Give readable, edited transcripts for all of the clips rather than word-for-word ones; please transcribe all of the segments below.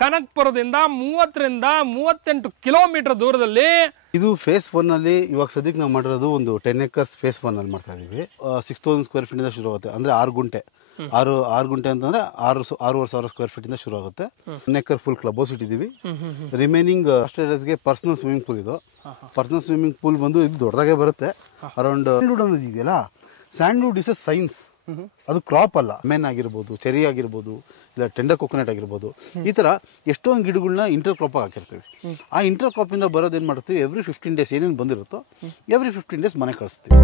ಕನಕಪುರದಿಂದ 30-38 kilometre ದೂರದಲ್ಲಿ. ಇದು face 1 ಅಲ್ಲಿ ಇವಾಗ ಸದ್ಯಕ್ಕೆ ನಾವು ಮಾಡಿರೋದು ಒಂದು 10 acres ಫೇಸ್ 1 ಅಲ್ಲಿ ಮಾಡ್ತಾ ಇದೀವಿ. 6000 ಸ್ಕ್ವೇರ್ ಫೀಟ್ ಇಂದ ಶುರು ಆಗುತ್ತೆ. ಅಂದ್ರೆ 6 ಗುಂಟೆ. 6 ಗುಂಟೆ ಅಂತಂದ್ರೆ 6,500 ಸ್ಕ್ವೇರ್ ಫೀಟ್ ಇಂದ ಶುರು ಆಗುತ್ತೆ. 1 acre ಫುಲ್ ಕ್ಲಬ್ ಹೌಸ್ ಇಟ್ಟಿದ್ದೀವಿ. ರಿಮೈನಿಂಗ್ ಗೆ ಪರ್ಸನಲ್ ಸ್ವಿಮ್ಮಿಂಗ್ ಪೂಲ್ ಇದು. ಪರ್ಸನಲ್ ಸ್ವಿಮ್ಮಿಂಗ್ ಪೂಲ್ ಬಂದು ಇದು ದೊಡ್ಡದಾಗೆ ಬರುತ್ತೆ. ಅರೌಂಡ್ ಸ್ಯಾಂಡ್ವುಡ್ ಅನ್ನೋದು ಇದೆಯಲ್ಲ, ಸ್ಯಾಂಡ್ವುಡ್ ಇಸ್ ಅ ಸೈನ್ಸ್. ಅದು ಕ್ರಾಪ್ ಅಲ್ಲ. ಮೆನ್ ಆಗಿರ್ಬೋದು, ಚೆರಿ ಆಗಿರ್ಬೋದು, ಇಲ್ಲ ಟೆಂಡರ್ ಕೊಕೊನಟ್ ಆಗಿರ್ಬೋದು, ಈ ತರ ಎಷ್ಟೊಂದು ಗಿಡಗಳನ್ನ ಇಂಟರ್ ಕ್ರಾಪ್ ಹಾಕಿರ್ತೀವಿ. ಆ ಇಂಟರ್ ಕ್ರಾಪ್ ಇಂದ ಬರೋದೇನ್ ಮಾಡ್ತೀವಿ, ಎವ್ರಿ 15 ಡೇಸ್ ಏನೇನು ಬಂದಿರುತ್ತೋ ಎವ್ರಿ 15 ಡೇಸ್ ಮನೆ ಕಳಿಸ್ತೀವಿ.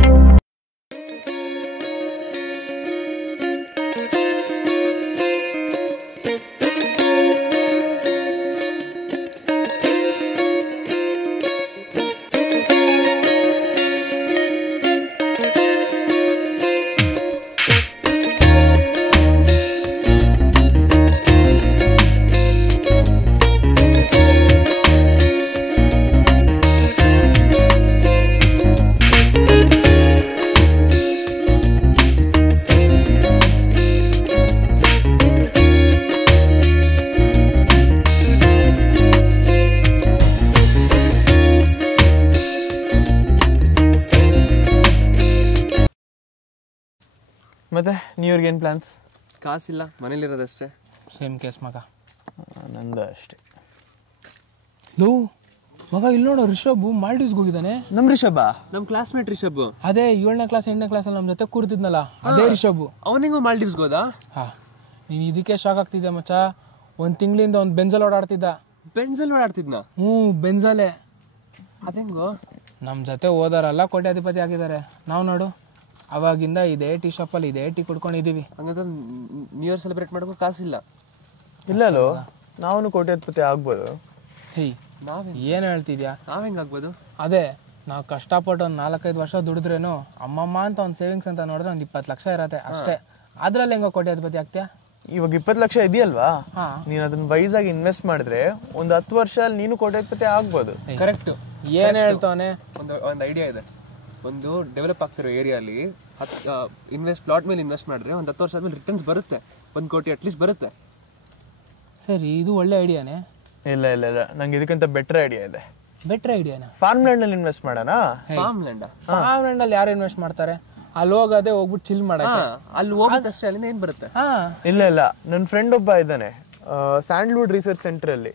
ಮತ್ತೆ ನ್ಯೂ ಇಯರ್ಗೆ ಏನು ಪ್ಲಾನ್ಸ್? ಕಾಸಿಲ್ಲ, ಮನೇಲಿರೋದಷ್ಟೇ. ಸೇಮ್ ಕೇಸ್ ಮಗ, ನಂದು ಅಷ್ಟೇ. ಮಗ ಇಲ್ಲಿ ನೋಡೋ, ರಿಷಬ್ ಮಾಲ್ಡೀವ್ಸ್ಗೆ ಹೋಗಿದ್ದಾನೆ. ನಮ್ಮ ರಿಷಬ್, ನಮ್ಮ ಕ್ಲಾಸ್ಮೇಟ್ ರಿಷಬ್. ಅದೇ 7ನೇ ಕ್ಲಾಸ್ 8ನೇ ಕ್ಲಾಸ್ ಅಲ್ಲಿ ನಮ್ಮ ಜೊತೆ ಕೂರ್ತಿದ್ನಲ್ಲ, ಅದೇ ರಿಷಬ್. ಅವನಿಗೂ ಮಾಲ್ಡೀವ್ಸ್ಗೆ ಹೋದ? ಹಾ, ನೀನು ಇದಕ್ಕೆ ಶಾಕ್ ಆಗ್ತಿದ್ದೆ ಮಚ್ಚ. 1 ತಿಂಗಳಿಂದ ಒಂದು ಬೆಂಜಲ್ ಓಡಾಡ್ತಿದ್ದ. ಬೆಂಜಲ್ ಓಡಾಡ್ತಿದ್ನ? ಬೆಂಜಾಲೆ. ಅದೇಂಗೋ? ನಮ್ಮ ಜೊತೆ ಓದಾರಲ್ಲ ಕೋಟ್ಯಾಧಿಪತಿ ಆಗಿದ್ದಾರೆ. ನಾವು ನೋಡು ಅವಾಗಿಂದ ಇದೇ ಟೀ ಶಾಪಲ್ಲಿ ಇದೇ ಟೀ ಕುಡ್ಕೊಂಡಿದ್ದೀವಿ. ಹಂಗಂತ ನ್ಯೂ ಇಯರ್ ಸೆಲೆಬ್ರೇಟ್ ಮಾಡೋಕೆ ಕಾಸಿಲ್ಲ? ಇಲ್ಲಲ್ಲೋ, ನಾವು ಕೋಟ್ಯಾಧಿಪತಿ ಆಗ್ಬೋದು. ಏನು ಹೇಳ್ತಿದ್ಯಾ? ನಾವ್ ಹೆಂಗಾಗ್ಬೋದು? ಅದೇ ನಾವು ಕಷ್ಟಪಟ್ಟು ಒಂದು 4-5 ವರ್ಷ ದುಡಿದ್ರೇನು ಅಮ್ಮಮ್ಮ ಅಂತ ಒಂದು ಸೇವಿಂಗ್ಸ್ ಅಂತ ನೋಡಿದ್ರೆ ಒಂದು 20 ಲಕ್ಷ ಇರತ್ತೆ ಅಷ್ಟೇ. ಅದ್ರಲ್ಲಿ ಹೆಂಗೋ ಕೋಟ್ಯಾಧಿಪತಿ ಆಗ್ತೀಯಾ? ಇವಾಗ 20 ಲಕ್ಷ ಇದೆಯಲ್ವಾ, ನೀನು ಅದನ್ನ ವೈಸ್ ಆಗಿ ಇನ್ವೆಸ್ಟ್ ಮಾಡಿದ್ರೆ ಒಂದು 10 ವರ್ಷ ನೀನು ಕೋಟ್ಯಾಧಿಪತಿ ಆಗ್ಬೋದು. ಕರೆಕ್ಟ್. ಏನ್ ಹೇಳ್ತಾನೆ? ಒಂದು ಐಡಿಯಾ ಇದೆ. ಒಂದು ಡೆವಲಪ್ ಆಗ್ತಿರೋ ಏರಿಯಾಲಿ ಪ್ಲಾಟ್ ಮೇಲೆ ಇನ್ವೆಸ್ಟ್ ಮಾಡಿದ್ರೆ ಒಂದು 10 ವರ್ಷ ಆದ್ಮೇಲೆ ರಿಟರ್ನ್ಸ್ ಬರುತ್ತೆ. 1 ಕೋಟಿ ಅಟ್ಲೀಸ್ಟ್ ಬರುತ್ತೆ. ಸರಿ, ಇದು ಒಳ್ಳೆ ಐಡಿಯಾನೇ. ಇಲ್ಲ ಇಲ್ಲ ಇಲ್ಲ, ನಂಗೆ ಇದಕ್ಕಿಂತ ಬೆಟರ್ ಐಡಿಯಾ ಇದೆ. ಬೆಟರ್ ಐಡಿಯಾನ? ಫಾರ್ಮ್ ಲ್ಯಾಂಡ್ ಅಲ್ಲಿ ಇನ್ವೆಸ್ಟ್ ಮಾಡೋಣ. ಫಾರ್ಮ್ ಲ್ಯಾಂಡ್ ಅಲ್ಲಿ ಯಾರು ಇನ್ವೆಸ್ಟ್ ಮಾಡ್ತಾರೆ? ಅಲ್ಲಿ ಹೋಗದೆ ಹೋಗ್ಬಿಟ್ಟು ಚಿಲ್ ಮಾಡಕ್ಕೆ. ಅಲ್ಲಿ ಹೋಗೋದಷ್ಟೇ, ಅಲ್ಲಿಂದ ಏನ್ ಬರುತ್ತೆ? ಇಲ್ಲ ಇಲ್ಲ, ನನ್ನ ಫ್ರೆಂಡ್ ಒಬ್ಬ ಇದ್ದಾನೆ ಸ್ಯಾಂಡಲ್ವುಡ್ ರಿಸರ್ಚ್ ಸೆಂಟರ್ ಅಲ್ಲಿ.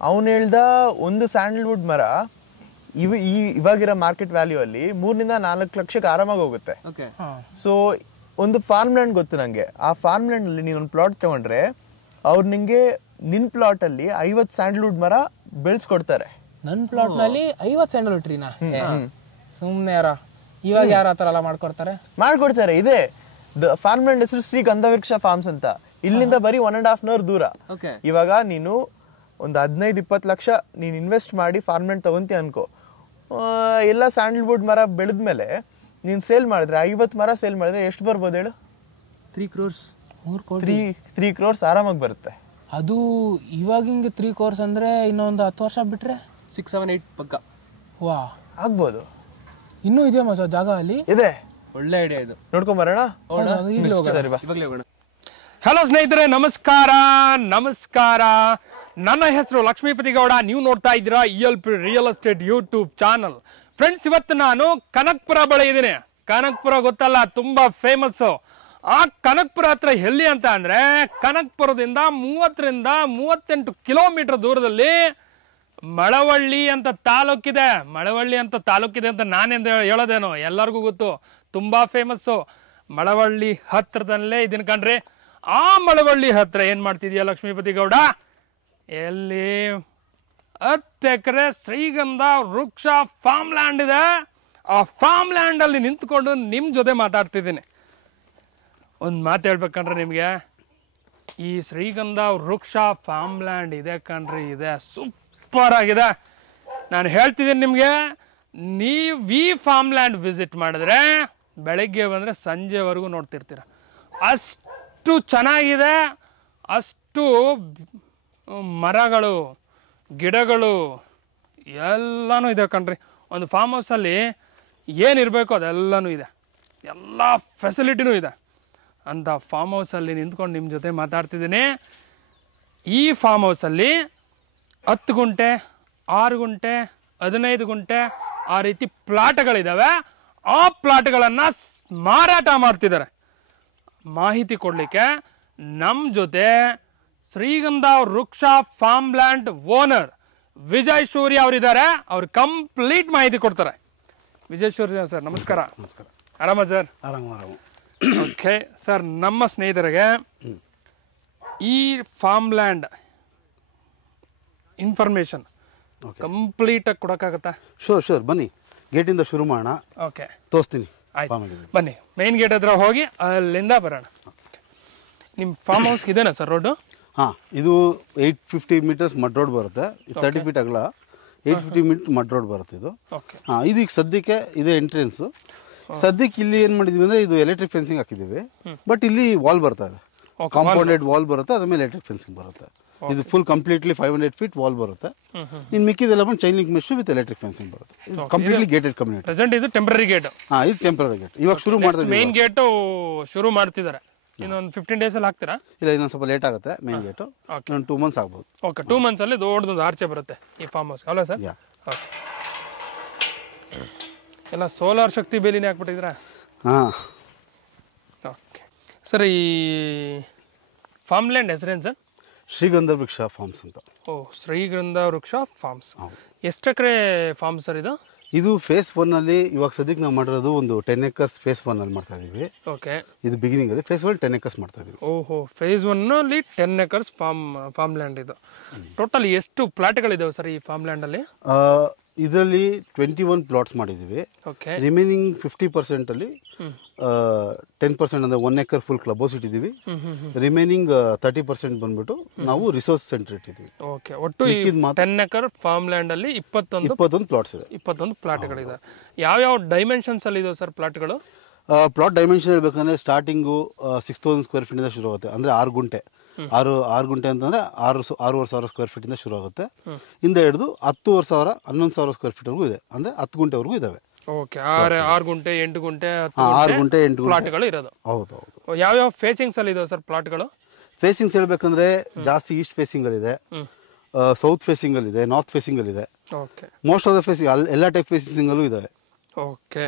ಅವನು ಹೇಳ್ದ, ಒಂದು ಸ್ಯಾಂಡಲ್ವುಡ್ ಮರ ಇವಾಗಿರೋ ಮಾರ್ಕೆಟ್ ವ್ಯಾಲ್ಯೂ ಅಲ್ಲಿ 3-4 ಲಕ್ಷಕ್ಕೆ ಆರಾಮಾಗಿ ಹೋಗುತ್ತೆ. ಸೊ ಒಂದು ಫಾರ್ಮ್ ಲ್ಯಾಂಡ್ ಗೊತ್ತು ನಂಗೆ. ಆ ಫಾರ್ಮ್ ಲ್ಯಾಂಡ್ ಅಲ್ಲಿ ನೀನೊಂದು ಪ್ಲಾಟ್ ತಗೊಂಡ್ರೆ ಅವ್ರು ನಿಂಗೆ ನಿನ್ ಪ್ಲಾಟ್ ಅಲ್ಲಿ 50 ಸ್ಯಾಂಡಲ್ವುಡ್ ಮರ ಬೆಳೆಸ್ಕೊಡ್ತಾರೆ. ನನ್ ಪ್ಲಾಟ್ ನಲ್ಲಿ 50 ಸ್ಯಾಂಡಲ್ವುಡ್ ಟ್ರೀನಾ? ಸುಮ್ನೆ ಇವಾಗ ಯಾರು ಆತರ ಎಲ್ಲ ಮಾಡ್ಕೊಡ್ತಾರೆ? ಇದೆ ಫಾರ್ಮ್ ಲ್ಯಾಂಡ್ ಹೆಸರು ಶ್ರೀ ಗಂಧವೃಕ್ಷ ಫಾರ್ಮ್ಸ್ ಅಂತ. ಇಲ್ಲಿಂದ ಬರೀ 1.5 hour ದೂರ. ಇವಾಗ ನೀನು ಒಂದು 15-20 ಲಕ್ಷ ನೀನ್ ಇನ್ವೆಸ್ಟ್ ಮಾಡಿ ಫಾರ್ಮ್ ಲ್ಯಾಂಡ್ ತಗೊಂತಿ ಅನ್ಕೋ. ಎಲ್ಲ ಸ್ಯಾಂಡಲ್ವುಡ್ ಮರ ಬೆಳೆದ್ಮೇಲೆ ನೀನ್ ಸೇಲ್ ಮಾಡಿದ್ರೆ 50 ಮರ ಸೇಲ್ ಮಾಡಿದ್ರೆ ಎಷ್ಟು ಬರ್ಬೋದು ಹೇಳು? 3 crores. 3 crores ಆರಾಮಾಗಿ ಬರುತ್ತೆ. ಅದು ಇವಾಗ ಹಿಂಗೆ 3 crores ಅಂದ್ರೆ ಇನ್ನೊಂದು 10 ವರ್ಷ ಬಿಟ್ರೆ 6-7-8 ಪಕ್ಕ. ವಾ, ಆಗ್ಬೋದು. ಇನ್ನೂ ಇದೆ ಮಚ್ಚ ಜಾಗ ಅಲ್ಲಿ. ಇದೆ, ಒಳ್ಳೆ ಐಡಿಯಾ ಇದು. ನೋಡ್ಕೊಂಡ್ ಬರೋಣ. ಇವಾಗಲೇ ಹೋಗೋಣ. ಹಲೋ ಸ್ನೇಹಿತರೆ, ನಮಸ್ಕಾರ. ನನ್ನ ಹೆಸರು ಲಕ್ಷ್ಮೀಪತಿ ಗೌಡ. ನೀವು ನೋಡ್ತಾ ಇದ್ದೀರಾ ELP real estate YouTube channel. Friends, ಇವತ್ತು ನಾನು ಕನಕಪುರ ಬಳಿ ಇದ್ದೀನಿ. ಕನಕಪುರ ಗೊತ್ತಲ್ಲ, ತುಂಬಾ ಫೇಮಸ್. ಆ ಕನಕಪುರ ಹತ್ರ ಎಲ್ಲಿ ಅಂತ ಅಂದ್ರೆ, ಕನಕಪುರದಿಂದ 30-38 ಕಿಲೋಮೀಟರ್ ದೂರದಲ್ಲಿ ಮಳವಳ್ಳಿ ಅಂತ ತಾಲೂಕಿದೆ. ಮಳವಳ್ಳಿ ಅಂತ ತಾಲೂಕಿದೆ ಅಂತ ನಾನೆಂದು ಹೇಳೋದೇನೋ, ಎಲ್ಲರಿಗೂ ಗೊತ್ತು, ತುಂಬಾ ಫೇಮಸ್ಸು. ಮಳವಳ್ಳಿ ಹತ್ರದಲ್ಲೇ ಇದೀನಿ ಕಣ್ರಿ. ಆ ಮಳವಳ್ಳಿ ಹತ್ರ ಏನ್ ಮಾಡ್ತಿದ್ಯಾ ಲಕ್ಷ್ಮೀಪತಿ ಗೌಡ? ಎಲ್ಲಿ 10 ಎಕರೆ ಶ್ರೀಗಂಧ ವೃಕ್ಷ ಫಾರ್ಮ್ ಲ್ಯಾಂಡ್ ಇದೆ. ಆ ಫಾರ್ಮ್ ಲ್ಯಾಂಡ್ ಅಲ್ಲಿ ನಿಂತ್ಕೊಂಡು ನಿಮ್ ಜೊತೆ ಮಾತಾಡ್ತಿದ್ದೀನಿ. ಒಂದು ಮಾತು ಹೇಳ್ಬೇಕಂಡ್ರೆ ನಿಮಗೆ, ಈ ಶ್ರೀಗಂಧ ವೃಕ್ಷ ಫಾರ್ಮ್ ಲ್ಯಾಂಡ್ ಇದೆ ಕಣ್ರಿ, ಇದೆ, ಸೂಪರ್ ಆಗಿದೆ. ನಾನು ಹೇಳ್ತಿದ್ದೀನಿ ನಿಮಗೆ, ನೀವು ಈ ಫಾರ್ಮ್ ಲ್ಯಾಂಡ್ ವಿಸಿಟ್ ಮಾಡಿದ್ರೆ ಬೆಳಗ್ಗೆ ಬಂದರೆ ಸಂಜೆವರೆಗೂ ನೋಡ್ತಿರ್ತೀರ. ಅಷ್ಟು ಚೆನ್ನಾಗಿದೆ. ಅಷ್ಟು ಮರಗಳು, ಗಿಡಗಳು ಎಲ್ಲನೂ ಇದೆ ಕಣ್ರಿ. ಒಂದು ಫಾರ್ಮ್ ಹೌಸಲ್ಲಿ ಏನಿರಬೇಕು ಅದೆಲ್ಲನೂ ಇದೆ, ಎಲ್ಲ ಫೆಸಿಲಿಟಿನೂ ಇದೆ. ಅಂತ ಫಾರ್ಮ್ ಹೌಸಲ್ಲಿ ನಿಂತ್ಕೊಂಡು ನಿಮ್ಮ ಜೊತೆ ಮಾತಾಡ್ತಿದ್ದೀನಿ. ಈ ಫಾರ್ಮ್ ಹೌಸಲ್ಲಿ 10 ಗುಂಟೆ 6 ಗುಂಟೆ 15 ಗುಂಟೆ ಆ ರೀತಿ ಪ್ಲಾಟ್ಗಳಿದ್ದಾವೆ. ಆ ಪ್ಲಾಟ್ಗಳನ್ನು ಮಾರಾಟ ಮಾಡ್ತಿದ್ದಾರೆ. ಮಾಹಿತಿ ಕೊಡಲಿಕ್ಕೆ ನಮ್ಮ ಜೊತೆ ಶ್ರೀಗಂಧ ವೃಕ್ಷ ಫಾರ್ಮ್ ಲ್ಯಾಂಡ್ ಓನರ್ ವಿಜಯ್ ಸೂರ್ಯ ಅವರಿದ್ದಾರೆ. ಅವ್ರು ಕಂಪ್ಲೀಟ್ ಮಾಹಿತಿ ಕೊಡ್ತಾರೆ. ವಿಜಯ್ ಸೂರ್ಯ ಸರ್ ನಮಸ್ಕಾರ. ನಮಸ್ಕಾರ. ಆರಾಮ ಸರ್? ಆರಾಮ. ಓಕೆ ಸರ್, ನಮ್ಮ ಸ್ನೇಹಿತರಿಗೆ ಈ ಫಾರ್ಮ್ ಲ್ಯಾಂಡ್ ಇನ್ಫಾರ್ಮೇಶನ್ ಕಂಪ್ಲೀಟ್ ಆಗಿ ಕೊಡೋಕ್ಕಾಗತ್ತಾ? ಶೋರ್ ಬನ್ನಿ, ಗೇಟಿಂದ ಶುರು ಮಾಡೋಣ. ಓಕೆ, ತೋರಿಸ್ತೀನಿ. ಆಯ್ತು, ಬನ್ನಿ. ಮೇನ್ ಗೇಟ್ ಹತ್ರ ಹೋಗಿ ಅಲ್ಲಿಂದ ಬರೋಣ. ನಿಮ್ಮ ಫಾರ್ಮ್ ಹೌಸ್ಗೆ ಇದೇನಾ ಸರ್ ರೋಡು? ಹಾಂ, ಇದು 850 ಮೀಟರ್ಸ್ ಮಡ್ ರೋಡ್ ಬರುತ್ತೆ. 30 ಫೀಟ್ ಅಗಲ 850 ಮೀಟರ್ ಮಡ್ ರೋಡ್ ಬರುತ್ತೆ ಇದು. ಓಕೆ. ಹಾಂ, ಇದು ಈಗ ಸದ್ಯಕ್ಕೆ ಇದೆ ಎಂಟ್ರೆನ್ಸು. ಸದ್ಯಕ್ಕೆ ಇಲ್ಲಿ ಏನು ಮಾಡಿದ್ವಿ ಅಂದರೆ ಇದು ಎಲೆಕ್ಟ್ರಿಕ್ ಫೆನ್ಸಿಂಗ್ ಹಾಕಿದ್ದೀವಿ. ಬಟ್ ಇಲ್ಲಿ ವಾಲ್ ಬರ್ತಾ ಇದೆ, ಕಾಂಪೌಂಡೆಡ್ ವಾಲ್ ಬರುತ್ತೆ, ಅದಾದ್ಮೇಲೆ ಎಲೆಕ್ಟ್ರಿಕ್ ಫೆನ್ಸಿಂಗ್ ಬರುತ್ತೆ. ಇದು ಫುಲ್ ಕಂಪ್ಲೀಟ್ಲಿ 500 ಫೀಟ್ ವಾಲ್ ಬರುತ್ತೆ. ಇನ್ನು ಮಿಕ್ಕಿದೆಲ್ಲ ಬಂದು chain link mesh with electric fencing ಬರುತ್ತೆ. Completely gated community. ಪ್ರೆಸೆಂಟ್ ಇದು ಟೆಂಪರರಿ ಗೇಟ್. ಹಾಂ, ಇದು ಟೆಂಪರರಿ ಗೇಟ್. ಇವಾಗ ಶುರು ಮಾಡ್ತಾ ಮೇನ್ ಗೇಟು ಶುರು ಮಾಡ್ತಿದ್ದಾರೆ. ಇನ್ನೊಂದು 15 days ಅಲ್ಲಿ ಹಾಕ್ತೀರಾ? ಇಲ್ಲ, ಇನ್ನೊಂದು ಸ್ವಲ್ಪ ಲೇಟ್ ಆಗುತ್ತೆ. ಮೇನ್ ಗೇಟು ಇನ್ನೊಂದು 2 months ಆಗ್ಬೋದು. ಓಕೆ, 2 months ಅಲ್ಲಿ ದೊಡ್ಡದೊಂದು ಆರ್ಚೆ ಬರುತ್ತೆ ಈ ಫಾರ್ಮ್ ಹೌಸ್. ಅಲ್ಲ ಸರ್? ಓಕೆ. ಎಲ್ಲ ಸೋಲಾರ್ ಶಕ್ತಿ ಬೇಲಿನೇ ಹಾಕ್ಬಿಟ್ಟಿದ್ದೀರಾ? ಹಾಂ. ಓಕೆ ಸರ್, ಈ ಫಾರ್ಮ್ ಲ್ಯಾಂಡ್ ಹೆಸರೇನು ಸರ್? ಶ್ರೀಗಂಧ ವೃಕ್ಷ ಫಾರ್ಮ್ಸ್ ಅಂತ. ಓ, ಶ್ರೀಗಂಧ ವೃಕ್ಷ ಫಾರ್ಮ್ಸ್. ಎಷ್ಟು ಎಕರೆ ಫಾರ್ಮ್ ಸರ್ ಇದು? ಇದು ಫೇಸ್ 1 ಅಲ್ಲಿ ಇವಾಗ ಸದ್ಯಕ್ಕೆ ನಾವು ಮಾಡಿರೋದು ಒಂದು 10 acres ಫೇಸ್ 1 ಅಲ್ಲಿ ಮಾಡ್ತಾ ಇದೀವಿ. ಓಕೆ. ಇದು ಬಿಗಿನಿಂಗ್ ಅಲ್ಲಿ ಫೇಸ್ 1 10 acres ಮಾಡ್ತಾ ಇದೀವಿ. ಓಹೋ, ಫೇಸ್ 1 ಅಲ್ಲಿ 10 acres ಫಾರ್ಮ್ ಲ್ಯಾಂಡ್ ಇದು. ಟೋಟಲ್ ಎಷ್ಟು ಪ್ಲಾಟ್ಗಳಿದಾವೆ ಸರ್ ಈ ಫಾರ್ಮ್ ಲ್ಯಾಂಡ್ ಅಲ್ಲಿ? ಇದರಲ್ಲಿ 21 ಪ್ಲಾಟ್ಸ್ ಮಾಡಿದೀವಿ. ಓಕೆ. ರಿಮೈನಿಂಗ್ 50% ಅಲ್ಲಿ 10% ಅಂದ್ರೆ 1 acre ಫುಲ್ ಕ್ಲಬ್ ಹೌಸ್ ಇಟ್ಟಿದ್ದೀವಿ. ರಿಮೈನಿಂಗ್ 30% ಬಂದ್ಬಿಟ್ಟು ನಾವು ರಿಸೋರ್ಸ್ ಸೆಂಟರ್ ಇಟ್ಟಿದ್ದೀವಿ. ಓಕೆ, ಒಟ್ಟು 10 acre ಫಾರ್ಮ್ ಲ್ಯಾಂಡ್ ಅಲ್ಲಿ 21 ಪ್ಲಾಟ್ಸ್ ಇದೆ. 21 ಪ್ಲಾಟ್ಗಳಿದೆ. ಯಾವ್ಯಾವ ಡೈಮೆನ್ಷನ್ಸ್ ಅಲ್ಲಿ ಇದಾವೆ ಸರ್ ಪ್ಲಾಟ್ಗಳು? ಪ್ಲಾಟ್ ಡೈಮೆನ್ಷನ್ ಹೇಳ್ಬೇಕಂದ್ರೆ ಸ್ಟಾರ್ಟಿಂಗು 6000 ಸ್ಕ್ವೇರ್ ಫೀಟ್ ಇಂದ ಶುರು ಆಗುತ್ತೆ. ಅಂದ್ರೆ 6 ಗುಂಟೆ. 6 ಗುಂಟೆ ಅಂತಂದ್ರೆ 6,500 ಸ್ಕ್ವೇರ್ ಫೀಟ್ ಇಂದ ಶುರು ಆಗುತ್ತೆ. ಇಂದ ಹಿಡಿದು 10,000 11,000 ಸ್ಕ್ವೇರ್ ಫೀಟ್ ವರೆಗೂ ಇದೆ. ಅಂದ್ರೆ 10 ಗುಂಟೆವರೆಗೂ ಇದಾವೆ. ಓಕೆ, 6 ಗುಂಟೆ 8 ಗುಂಟೆ 6 ಗುಂಟೆ 8 ಪ್ಲಾಟ್ಗಳು ಇರೋದು. ಹೌದು. ಯಾವ್ಯಾವ ಫೇಸಿಂಗ್ಸ್ ಅಲ್ಲಿ ಇದಾವೆ ಸರ್ ಪ್ಲಾಟ್ಗಳು? ಫೇಸಿಂಗ್ಸ್ ಹೇಳ್ಬೇಕಂದ್ರೆ ಜಾಸ್ತಿ ಈಸ್ಟ್ ಫೇಸಿಂಗ್ ಅಲ್ಲಿ ಇದೆ, ಸೌತ್ ಫೇಸಿಂಗ್ ಅಲ್ಲಿ ಇದೆ, ನಾರ್ತ್ ಫೇಸಿಂಗ್ ಅಲ್ಲಿ ಇದೆ. Okay. Most of the facing ಎಲ್ಲ ಟೈಪ್ ಫೇಸಿಂಗ್ ಅಲ್ಲೂ ಇದಾವೆ. ಓಕೆ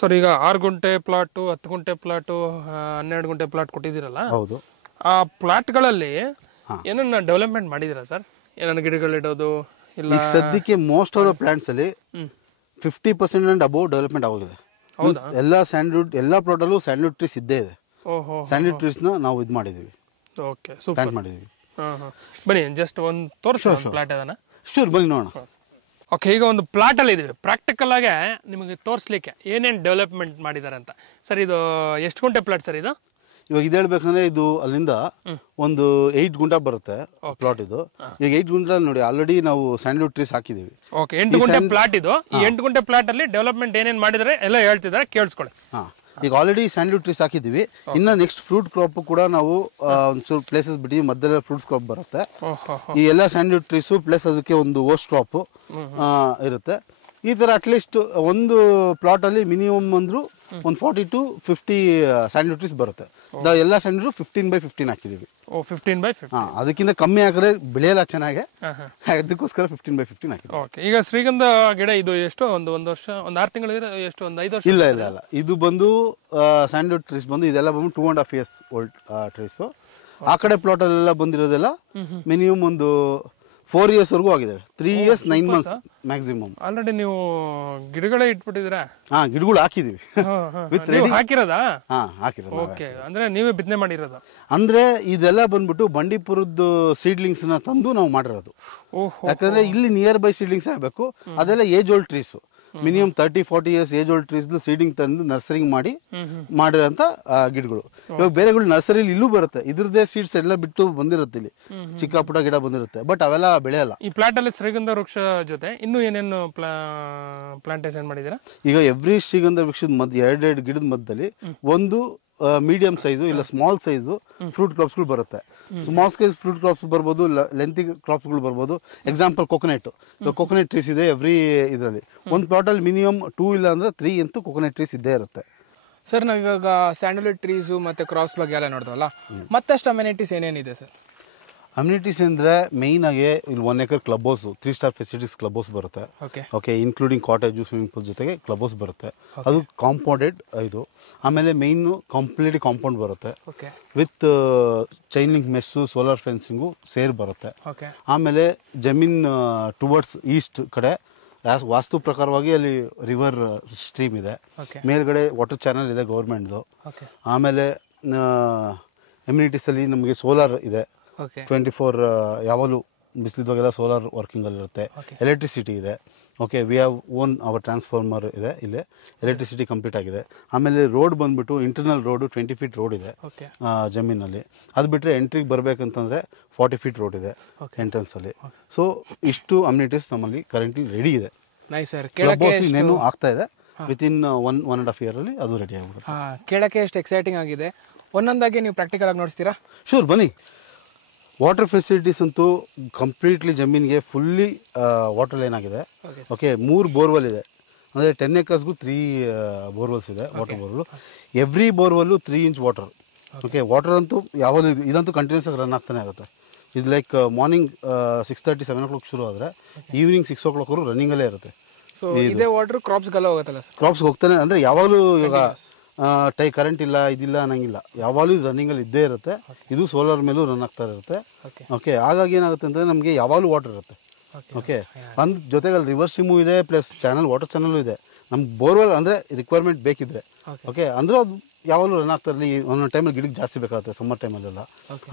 ಸರ್, ಈಗ 6 ಗುಂಟೆ ಪ್ಲಾಟು 10 ಗುಂಟೆ ಪ್ಲಾಟು 12 ಗುಂಟೆ ಪ್ಲಾಟ್ ಕೊಟ್ಟಿದ್ದೀರಲ್ಲ, ಹೌದು. ಆ ಪ್ಲಾಟ್ಗಳಲ್ಲಿ ಏನನ್ನ ಡೆವಲಪ್ಮೆಂಟ್ ಮಾಡಿದ್ದೀರಾ ಸರ್? ಏನನ್ನ ಗಿಡಗಳಿಡೋದು ಇಲ್ಲ? ಈಗ ಸದ್ಯಕ್ಕೆ ಮೋಸ್ಟ್ ಆಫ್ ದ ಪ್ಲಾಂಟ್ಸ್ ಅಲ್ಲಿ 50% ಅಂಡ್ ಅಬೌವ್ ಡೆವಲಪ್ಮೆಂಟ್ ಆಗಿದೆ. ಎಲ್ಲ ಸ್ಯಾಂಡ್ವುಡ್, ಎಲ್ಲ ಪ್ಲಾಟ್ ಅಲ್ಲೂ ಸ್ಯಾಂಡ್ವುಡ್ ಟ್ರೀಸ್ ಇದ್ದೇ ಇದೆ. ಓಹೋ, ಸ್ಯಾಂಡ್ವುಡ್ ಟ್ರೀಸ್ ನ ನಾವು ಇದು ಮಾಡಿದೀವಿ. Okay, super. ಪ್ಲಾಂಟ್ ಮಾಡಿದೀವಿ. ಬನ್ನಿ, ಜಸ್ಟ್ ಒಂದು ತೋರಿಸಿ ಪ್ಲಾಟ್ ಅದನ್ನ. ಶೂರ್, ಬನ್ನಿ ನೋಡೋಣ. ಓಕೆ, ಈಗ ಒಂದು ಪ್ಲಾಟ್ ಅಲ್ಲಿ ಇದೀವಿ. ಪ್ರಾಕ್ಟಿಕಲ್ ಆಗಿ ನಿಮಗೆ ತೋರಿಸ್ಲಿಕ್ಕೆ ಏನೇನು ಡೆವಲಪ್ಮೆಂಟ್ ಮಾಡಿದ್ದಾರೆ ಅಂತ. ಸರ್, ಇದು ಎಷ್ಟು ಗುಂಟೆ ಪ್ಲಾಟ್ ಸರ್ ಇದು? ಇವಾಗ ಇದು ಹೇಳ್ಬೇಕಂದ್ರೆ ಇದು ಅಲ್ಲಿಂದ ಒಂದು 8 ಗುಂಟ ಬರುತ್ತೆ ಪ್ಲಾಟ್. ಇದು ಈಗ 8 ಗುಂಟ ನೋಡಿ ಆಲ್ರೆಡಿ ನಾವು ಸ್ಯಾಂಡ್ವುಡ್ ಟ್ರೀಸ್ ಹಾಕಿದೀವಿ. ಓಕೆ, 8 ಗುಂಟೆ ಪ್ಲಾಟ್ ಇದು. ಈ 8 ಗುಂಟೆ ಪ್ಲಾಟ್ ಅಲ್ಲಿ ಡೆವಲಪ್ಮೆಂಟ್ ಏನೇನು ಮಾಡಿದರೆ ಎಲ್ಲ ಹೇಳ್ತಿದ್ದಾರೆ, ಕೇಳಿಸ್ಕೊಳ್ಳಿ. ಈಗ ಆಲ್ರೆಡಿ ಸ್ಯಾಂಡ್ವುಡ್ ಟ್ರೀಸ್ ಹಾಕಿದೀವಿ. ಇನ್ನ ನೆಕ್ಸ್ಟ್ ಫ್ರೂಟ್ ಕ್ರಾಪ್ ಕೂಡ ನಾವು ಒಂಚೂರು ಪ್ಲೇಸಸ್ ಬಿಟ್ಟು ಮಧ್ಯದಲ್ಲಿ ಫ್ರೂಟ್ಸ್ ಕ್ರಾಪ್ ಬರುತ್ತೆ. ಈ ಎಲ್ಲ ಸ್ಯಾಂಡ್ವುಡ್ ಟ್ರೀಸು ಪ್ಲಸ್ ಅದಕ್ಕೆ ಒಂದು ಓಸ್ಟ್ ಕ್ರಾಪ್ ಇರುತ್ತೆ. ಈ ತರ ಅಟ್ಲೀಸ್ಟ್ ಒಂದು ಪ್ಲಾಟ್ ಅಲ್ಲಿ ಮಿನಿಮಮ್ ಅಂದ್ರೂ ಒಂದು 40 to 50 ಸ್ಯಾಂಡ್ವುಡ್ ಟ್ರೀಸ್ ಬರುತ್ತೆ. ಎಲ್ಲ ಸ್ಯಾಂಡ್ವುಡ್ 15x15 ಹಾಕಿದೀವಿ. 15x15. ಅದಕ್ಕಿಂತ ಕಮ್ಮಿ ಹಾಕಿದ್ರೆ ಬೆಳೆಯಲ್ಲ ಚೆನ್ನಾಗಿ, ಅದಕ್ಕೋಸ್ಕರ 15x15 ಹಾಕಿದ್ವಿ. ಓಕೆ, ಈಗ ಶ್ರೀಗಂಧ ಗಿಡ ಇದು ಎಷ್ಟು? ಒಂದು ವರ್ಷ, ಒಂದು 6 ತಿಂಗಳು, ಎಷ್ಟು, ಒಂದು 5 ವರ್ಷ? ಇಲ್ಲ, ಇದು ಬಂದು ಸ್ಯಾಂಡ್ವುಡ್ ಟ್ರೀಸ್ ಬಂದು ಇದೆಲ್ಲ ಬಂದು 2.5 years ಓಲ್ಡ್ ಟ್ರೀಸ್. ಆ ಕಡೆ ಪ್ಲಾಟ್ ಅಲ್ಲೆಲ್ಲ ಬಂದಿರೋದೆಲ್ಲ ಮಿನಿಮಮ್ ಒಂದು 4 years ವರೆಗೂ ಆಗಿದೆ. 3 years 9 months ಮ್ಯಾಕ್ಸಿಮಮ್. ಆಲ್ರೆಡಿ ನೀವು ಗಿಡಗಳೇ ಇಟ್ಬಿಟ್ಟಿದ್ದೀರಾ? ಗಿಡಗಳು ಹಾಕಿದೀವಿ. ಹಾಕಿರೋದಾ? ಹಾಕಿರೋದು. ಓಕೆ, ಅಂದ್ರೆ ನೀವೇ ಬಿತ್ತನೆ ಮಾಡಿರೋದು? ಅಂದ್ರೆ ಇದೆಲ್ಲ ಬಂದ್ಬಿಟ್ಟು ಬಂಡೀಪುರದ ಸೀಡ್ಲಿಂಗ್ಸ್ ನ ತಂದು ನಾವು ಮಾಡಿರೋದು. ಯಾಕಂದ್ರೆ ಇಲ್ಲಿ ನಿಯರ್ ಬೈ ಸೀಡ್ಲಿಂಗ್ಸ್ ಆಗಬೇಕು. ಅದೆಲ್ಲ age old trees, minimum 30-40 years age old trees seeding ತಂದು ನರ್ಸರಿಂಗ್ ಮಾಡಿರೋಂಥ ಗಿಡಗಳು. ಇವಾಗ ಬೇರೆಗಳು ನರ್ಸರಿಲಿ ಇಲ್ಲೂ ಬರುತ್ತೆ, ಇದ್ರದ್ದೇ ಸೀಡ್ಸ್ ಎಲ್ಲ ಬಿಟ್ಟು ಬಂದಿರುತ್ತೆ. ಇಲ್ಲಿ ಚಿಕ್ಕ ಪುಟ್ಟ ಗಿಡ ಬಂದಿರುತ್ತೆ, ಬಟ್ ಅವೆಲ್ಲ ಬೆಳೆಯಲ್ಲ. ಈ ಪ್ಲಾಟ್ ಅಲ್ಲಿ ಶ್ರೀಗಂಧ ವೃಕ್ಷ ಜೊತೆ ಇನ್ನೂ ಏನೇನು ಪ್ಲಾಂಟೇಶನ್ ಮಾಡಿದೀರಾ? ಈಗ ಎವ್ರಿ ಶ್ರೀಗಂಧ ವೃಕ್ಷದ ಮಧ್ಯ 2 ಗಿಡದ ಮಧ್ಯದಲ್ಲಿ ಒಂದು ಮೀಡಿಯಂ ಸೈಜು ಇಲ್ಲ ಸ್ಮಾಲ್ ಸೈಜು ಫ್ರೂಟ್ ಕ್ರಾಪ್ಸ್ಗಳು ಬರುತ್ತೆ. ಸ್ಮಾಲ್ ಸೈಜ್ ಫ್ರೂಟ್ ಕ್ರಾಪ್ಸ್ ಬರ್ಬೋದು, ಲೆಂತಿ ಕ್ರಾಪ್ಸ್ಗಳು ಬರ್ಬೋದು. Example coconut. ಕೊಕೊನೆಟ್ ಟ್ರೀಸ್ ಇದೆ ಎವ್ರಿ ಇದರಲ್ಲಿ. ಒಂದು ಪ್ಲಾಟಲ್ಲಿ ಮಿನಿಮಮ್ 2 ಇಲ್ಲ ಅಂದ್ರೆ 3 ಅಂತೂ ಕೊಕೊನೆಟ್ ಟ್ರೀಸ್ ಇದ್ದೇ ಇರುತ್ತೆ. ಸರ್, ನಾವಿವಾಗ ಸ್ಯಾಂಡಲ್ವುಡ್ ಟ್ರೀಸು ಮತ್ತು ಕ್ರಾಪ್ಸ್ ಬಗ್ಗೆ ಎಲ್ಲ ನೋಡಿದ್ವಲ್ಲ, ಮತ್ತಷ್ಟು ಅಮ್ಯುನಿಟೀಸ್ ಏನೇನಿದೆ ಸರ್? ಅಮ್ಯುನಿಟೀಸ್ ಅಂದರೆ ಮೇಯ್ನಾಗಿ ಇಲ್ಲಿ 1 acre club house 3 star facilities club house ಬರುತ್ತೆ. Okay, including cottage, swimming pool ಜೊತೆಗೆ ಕ್ಲಬ್ ಹೌಸ್ ಬರುತ್ತೆ. ಅದು ಕಾಂಪೌಂಡೆಡ್ ಇದು. ಆಮೇಲೆ ಮೇಯ್ನು ಕಂಪ್ಲೀಟ್ಲಿ ಕಾಂಪೌಂಡ್ ಬರುತ್ತೆ with chain link mesh, solar fencing ಸೇರಿ ಬರುತ್ತೆ. ಆಮೇಲೆ ಜಮೀನ್ ಟುವರ್ಡ್ಸ್ ಈಸ್ಟ್ ಕಡೆ ವಾಸ್ತು ಪ್ರಕಾರವಾಗಿ ಅಲ್ಲಿ ರಿವರ್ ಸ್ಟ್ರೀಮ್ ಇದೆ. ಮೇಲ್ಗಡೆ ವಾಟರ್ ಚಾನಲ್ ಇದೆ ಗೌರ್ಮೆಂಟ್ದು. ಆಮೇಲೆ ಎಮ್ಯುನಿಟೀಸಲ್ಲಿ ನಮಗೆ ಸೋಲಾರ್ ಇದೆ. 24 ಯಾವಾಗಲೂ ಬಿಸಿಲಿದ್ದಾಗೆಲ್ಲ ಸೋಲಾರ್ ವರ್ಕಿಂಗಲ್ಲಿರುತ್ತೆ. ಎಲೆಕ್ಟ್ರಿಸಿಟಿ ಇದೆ. Okay, we have own our transformer ಇದೆ ಇಲ್ಲಿ. ಎಲೆಕ್ಟ್ರಿಸಿಟಿ ಕಂಪ್ಲೀಟ್ ಆಗಿದೆ. ಆಮೇಲೆ ರೋಡ್ ಬಂದುಬಿಟ್ಟು ಇಂಟರ್ನಲ್ ರೋಡು 20 feet ರೋಡ್ ಇದೆ ಜಮೀನಲ್ಲಿ. ಅದು ಬಿಟ್ಟರೆ ಎಂಟ್ರಿಗೆ ಬರಬೇಕಂತಂದರೆ 40 feet ರೋಡ್ ಇದೆ ಎಂಟ್ರೆನ್ಸಲ್ಲಿ. ಸೊ ಇಷ್ಟು ಅಮ್ಯುನಿಟೀಸ್ ನಮ್ಮಲ್ಲಿ ಕರೆಂಟ್ಲಿ ರೆಡಿ ಇದೆ. ಇನ್ನೇನು ಆಗ್ತಾ ಇದೆ. ವಿತಿನ್ 1.5 year ಅಲ್ಲಿ ಅದು ರೆಡಿ ಆಗ್ಬಿಡುತ್ತೆ. ಕೇಳಕ್ಕೆ ಎಷ್ಟು ಎಕ್ಸೈಟಿಂಗ್ ಆಗಿದೆ. ಒಂದೊಂದಾಗಿ ನೀವು ಪ್ರಾಕ್ಟಿಕಲ್ ಆಗಿ ನೋಡಿಸ್ತೀರಾ? ಶೂರ್, ಬನ್ನಿ. ವಾಟರ್ ಫೆಸಿಲಿಟೀಸ್ ಅಂತೂ ಕಂಪ್ಲೀಟ್ಲಿ ಜಮೀನಿಗೆ ಫುಲ್ಲಿ ವಾಟರ್ ಲೈನ್ ಆಗಿದೆ. ಓಕೆ, 3 ಬೋರ್ವೆಲ್ ಇದೆ. ಅಂದರೆ 10 acresಗೂ 3 ಬೋರ್ವೆಲ್ಸ್ ಇದೆ, water borewell. Every borewell 3 inch water. Okay, water ಅಂತೂ ಯಾವಾಗಲೂ ಇದಂತೂ ಕಂಟಿನ್ಯೂಸ್ ಆಗಿ ರನ್ ಆಗ್ತಾನೆ ಇರುತ್ತೆ. ಇದು ಲೈಕ್ ಮಾರ್ನಿಂಗ್ 6:30 7 o'clock ಶುರು ಆದರೆ ಈವ್ನಿಂಗ್ 6 o'clock ರನ್ನಿಂಗಲ್ಲೇ ಇರುತ್ತೆ. ಸೊ ಇದೇ ವಾಟರ್ ಕ್ರಾಪ್ಸ್ಗೆಲ್ಲ ಹೋಗುತ್ತಲ್ಲ? ಕ್ರಾಪ್ಸ್ ಹೋಗ್ತಾನೆ. ಅಂದರೆ ಯಾವಾಗಲೂ ಇವಾಗ ಕರೆಂಟ್ ಇಲ್ಲ ಇದಿಲ್ಲ ಅನ್ನಂಗಿಲ್ಲ, ಯಾವಾಗಲೂ ಇದು ರನ್ನಿಂಗಲ್ಲಿ ಇದ್ದೇ ಇರುತ್ತೆ. ಇದು ಸೋಲಾರ್ ಮೇಲೂ ರನ್ ಆಗ್ತಾ ಇರುತ್ತೆ. ಓಕೆ, ಹಾಗಾಗಿ ಏನಾಗುತ್ತೆ ಅಂದರೆ ನಮಗೆ ಯಾವಾಗಲೂ ವಾಟರ್ ಇರುತ್ತೆ. ಓಕೆ, ಅಂದ್ ಜೊತೆಗೆ ಅಲ್ಲಿ ರಿವರ್ ಸ್ಟ್ರೀಮು ಇದೆ, ಪ್ಲಸ್ ಚಾನಲ್ ವಾಟರ್ ಚಾನಲ್ಲು ಇದೆ. ನಮ್ಗೆ ಬೋರ್ವೆಲ್ ಅಂದರೆ ರಿಕ್ವೈರ್ಮೆಂಟ್ ಬೇಕಿದ್ರೆ ಓಕೆ, ಅಂದರೆ ಅದು ಯಾವಾಗಲೂ ರನ್ ಆಗ್ತಾ ಇರಲಿ. ಒಂದೊಂದು ಟೈಮಲ್ಲಿ ಗಿಡಕ್ಕೆ ಜಾಸ್ತಿ ಬೇಕಾಗುತ್ತೆ, ಸಮ್ಮರ್ ಟೈಮಲ್ಲೆಲ್ಲ.